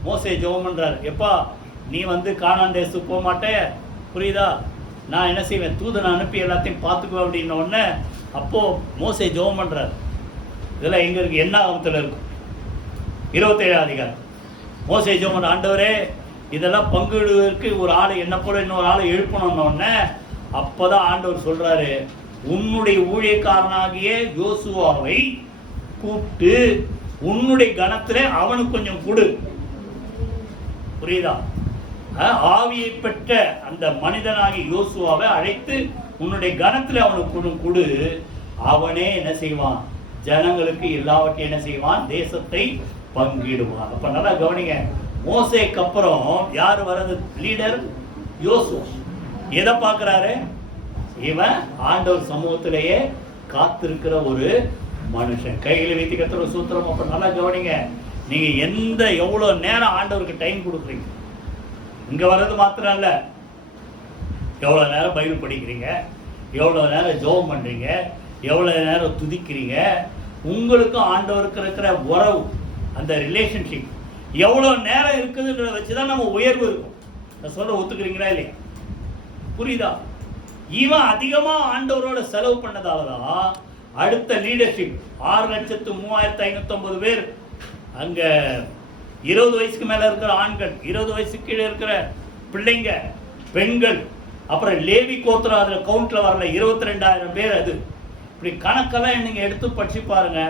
மோசே ஜெபம் பண்றாரு, எப்பா நீ வந்து கானான் தேசத்துக்கு போக மாட்டே, புரியுதா? நான் என்ன செய்வேன்? தூதனை அனுப்பி எல்லாத்தையும் பார்த்துக்குவேன் அப்படின்ன உடனே அப்போ மோசே ஜெபம் பண்றாரு. இதெல்லாம் எங்க இருக்கு? என்ன ஆகமத்தில் இருக்கும்? 27 அதிகாரம். மோசே ஜெபம் பண்ற, ஆண்டவரே இதெல்லாம் பங்கிடுவதற்கு ஒரு ஆளை என்ன போல இன்னொரு ஆளை எழுப்பணும்னு உடனே அப்பதான் ஆண்டவர் சொல்றாரு, உன்னுடைய ஊழியக்காரனாகிய யோசுவாவை கூப்பிட்டு உன்னுடைய கணத்துல அவனுக்கு கொஞ்சம் கொடு. புரியுதா? ஆவியை பெற்ற அந்த மனிதனாகி யோசுவாவை அழைத்து உன்னுடைய கணத்துல அவனுக்கு கொஞ்சம் கொடு. அவனே என்ன செய்வான்? ஜனங்களுக்கு எல்லாவற்றையும் என்ன செய்வான்? தேசத்தை பங்கிடுவான். அப்ப நல்லா கவனிங்க, மோசேக்கு அப்புறம் யார் வர்றது? லீடர் யோசுவா. எதை பார்க்கிறாரு? இவன் ஆண்டவர் சமூகத்திலேயே காத்திருக்கிற ஒரு மனுஷன். கையில வைத்து கத்துற சூத்திரம். அப்ப நல்லா கவனிங்க, நீங்க எவ்வளவு நேரம் ஆண்டவருக்கு டைம் கொடுக்குறீங்க? இங்க வர்றது மாத்திரம் இல்ல, எவ்வளவு நேரம் பைபிள் படிக்கிறீங்க, எவ்வளவு நேரம் ஜெபம் பண்றீங்க, எவ்வளவு நேரம் துதிக்கிறீங்க, உங்களுக்கும் ஆண்டவருக்கு இருக்கிற உறவு, அந்த ரிலேஷன்ஷிப் எவ்வளவு நேரம் இருக்குதுன்றத வச்சுதான் நம்ம உயர்வு இருக்கும். நான் சொல்ல ஒத்துக்கிறீங்களா இல்லையா? புரியுதா? இவன் அதிகமா ஆண்டவரோட செலவு பண்ணதாலதான் அடுத்த லீடர்ஷிப் 6,03,550 பேர் அங்க 20 வயசுக்கு மேல இருக்கிற ஆண்கள், 20 வயசுக்கு கீழே இருக்கிற பிள்ளைங்க, பெண்கள், அப்புறம் லேவி கோத்திரம் அதுல கவுண்ட்ல வரல 22,000 பேர். அது இப்படி கணக்கெல்லாம் நீங்க எடுத்து படிச்சு பாருங்க.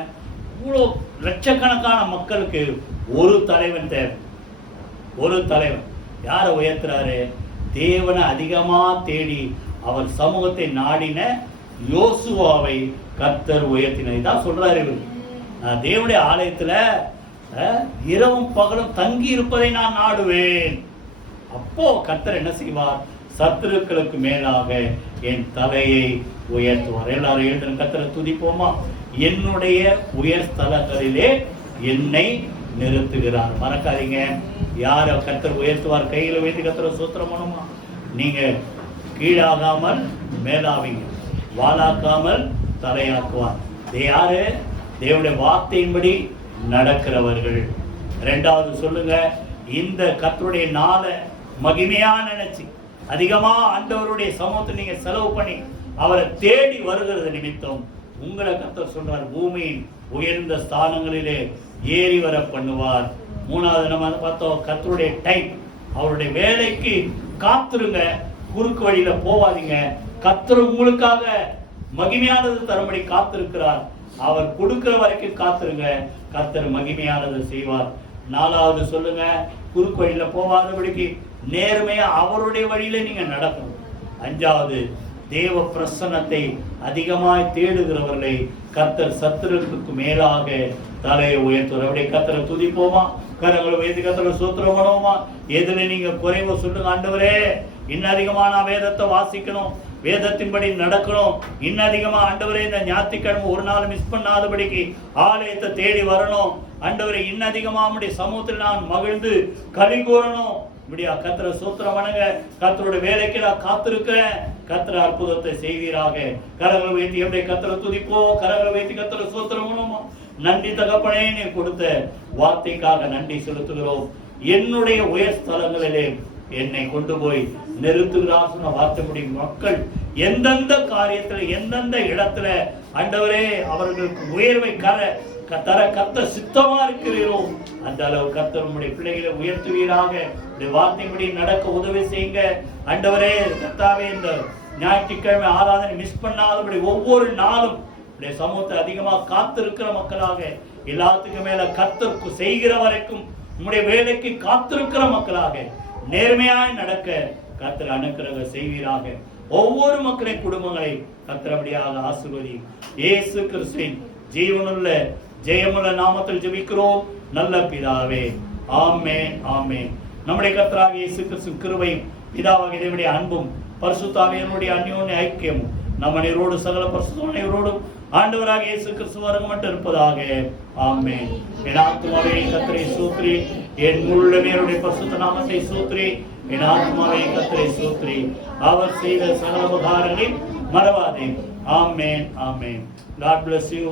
இவ்வளோ லட்சக்கணக்கான மக்களுக்கு ஒரு தலைவன் தேவை. ஒரு தலைவன் யாரை உயர்த்துறாரு? தேவனை அதிகமா தேடி அவர் சமூகத்தை நாடின யோசுவாவை கர்த்தர் உயர்த்தினதை தான் சொல்றாரு. நான் தேவனுடைய ஆலயத்துல இரவும் பகலும் தங்கி இருப்பதை நான் நாடுவேன். அப்போ கர்த்தர் என்ன செய்வார்? சத்துருக்களுக்கு மேலாக என் தலையை உயர்த்துவார். எல்லாரும் எழுதுன கர்த்தரை துதிப்போமா? என்னுடைய உயர் ஸ்தலங்களிலே என்னை நிறுத்துகிறார். மறக்காதீங்க, யார கர்த்தர் உயர்த்துவார்? கையில வைத்து கர்த்தரை சூத்திரம் பண்ணுமா? நீங்க கீழாகாமல் மேலாவீங்க, வாளாக்காமல் தலையாக்குவார். யாரு? தேவனுடைய வார்த்தையின்படி நடக்கிறவர்கள். இரண்டாவது சொல்லுங்க, இந்த கர்த்தருடைய நாளை மகிமையா நினைச்சு அதிகமா ஆண்டவருடைய சமூகத்தை நீங்க செலவு பண்ணி அவரை தேடி வருகிறது நிமித்தம் உங்களை கர்த்தர் சொல்றார், பூமியின் உயர்ந்த ஸ்தானங்களிலே ஏறி வர பண்ணுவார். மூணாவது நம்ம பார்த்தோம், கர்த்தருடைய டைம், அவருடைய வேலைக்கு காத்துருங்க, குறுக்கு வழியில போவாதீங்க. கர்த்தர் உங்களுக்காக மகிமையானது தரும்படி காத்திருக்கிறார். அவர் கொடுக்கிற வரைக்கும் காத்துருங்க, கர்த்தர் மகிமையானது செய்வார். நாலாவது சொல்லுங்க, குறுக்கு வழியில போவாதபடிக்கு நேர்மையா அவருடைய வழியில நீங்க நடக்கணும். அஞ்சாவது, தேவ பிரசன்னத்தை அதிகமாய் தேடுகிறவர்களை கர்த்தர் சத்துருவுக்கு மேலாக தலையை உயர்த்துவார். அப்படியே கர்த்தரை துதிப்போமா? கரங்களை உயர்த்தி கர்த்தரை சூத்திரம் பண்ணுவோமா? எதுல நீங்க குறைவ சொல்லுங்க, ஆண்டவரே இன்னும் அதிகமா நான் வேதத்தை வாசிக்கணும், வேதத்தின்படி நடக்கணும், இன்னும் அதிகமா ஆண்டவரே இந்த ஞாயிற்றுக்கிழமை ஒரு நாள் மிஸ் பண்ணாதபடிக்கு ஆலயத்தை தேடி வரணும், ஆண்டவரே இன்னும் அதிகமா நம்முடைய சமூகத்தில் நான் மகிழ்ந்து களி கூறணும், இப்படியா கர்த்தரை சூத்திரம் பண்ணுங்க. கர்த்தருடைய வேலைக்கு நான் காத்திருக்கிறேன். கர்த்தர் அற்புதத்தை செய்வீராக. கரங்களை வைத்து எப்படி கர்த்தரை துதிப்போ, கரங்களை வைத்து கர்த்தரை சூத்திரம் பண்ணுமோ. நன்றி தகப்பனே, நீ கொடுத்த வார்த்தைக்காக நன்றி செலுத்துகிறோம். என்னுடைய உயர் ஸ்தலங்களிலே என்னை கொண்டு போய் நிறுத்துகிறார் சொன்ன வார்த்தை முடியும். மக்கள் எந்தெந்த காரியத்துல எந்தெந்த இடத்துல ஆண்டவரே அவர்களுக்கு உயர்வை தர கர்த்தர் சித்தமா இருக்கிறீரோ அந்த அளவு கர்த்தர் உம்முடைய பிள்ளைகளை உயர்த்துவீராக. இந்த வார்த்தைப்படி நடக்க உதவி செய்யுங்க ஆண்டவரே. கர்த்தாவே, இந்த ஞாயிற்றுக்கிழமை ஆராதனை மிஸ் பண்ணாதபடி ஒவ்வொரு நாளும் சமூகத்தை அதிகமா காத்திருக்கிற மக்களாக, எல்லாத்துக்கும் மேல கர்த்தருக்கு செய்கிற வரைக்கும் உம்முடைய வேலைக்கு காத்திருக்கிற மக்களாக நேர்மையாய் நடக்க கர்த்தர் அனுக்கிரக செய்வீராக. ஒவ்வொரு மக்களின் குடும்பங்களை கர்த்தரபடியாக ஆசீர்வதி. இயேசு கிறிஸ்துவின் ஜீவனுள்ள ஜெயமுள்ள நாமத்தில் ஜெபிக்கிறோம் நல்ல பிதாவே. ஆமென், ஆமென். நம்முடைய கர்த்தராகிய இயேசு கிறிஸ்துவின் கிருபையும் பிதாவாகிய தேவனுடைய அன்பும் பரிசுத்த ஆவியானவருடைய அந்யோன்ய ஐக்கியமும் நம் அனைவரோடு சகல பரிசுத்த அனைவரோடும் ஆண்டவராகிய இயேசு கிறிஸ்து மட்டும் இருப்பதாக. ஆமென். என் ஆத்துமாவே கர்த்தரை ஸ்தோத்திரி, என் முழுமையுடைய பரிசுத்த நாமத்தை ஸ்தோத்திரி. என் ஆத்துமாவே கர்த்தரை ஸ்தோத்திரி, அவர் செய்த சகல உபகாரங்களை மறவாதே. ஆமென், ஆமென். God bless you.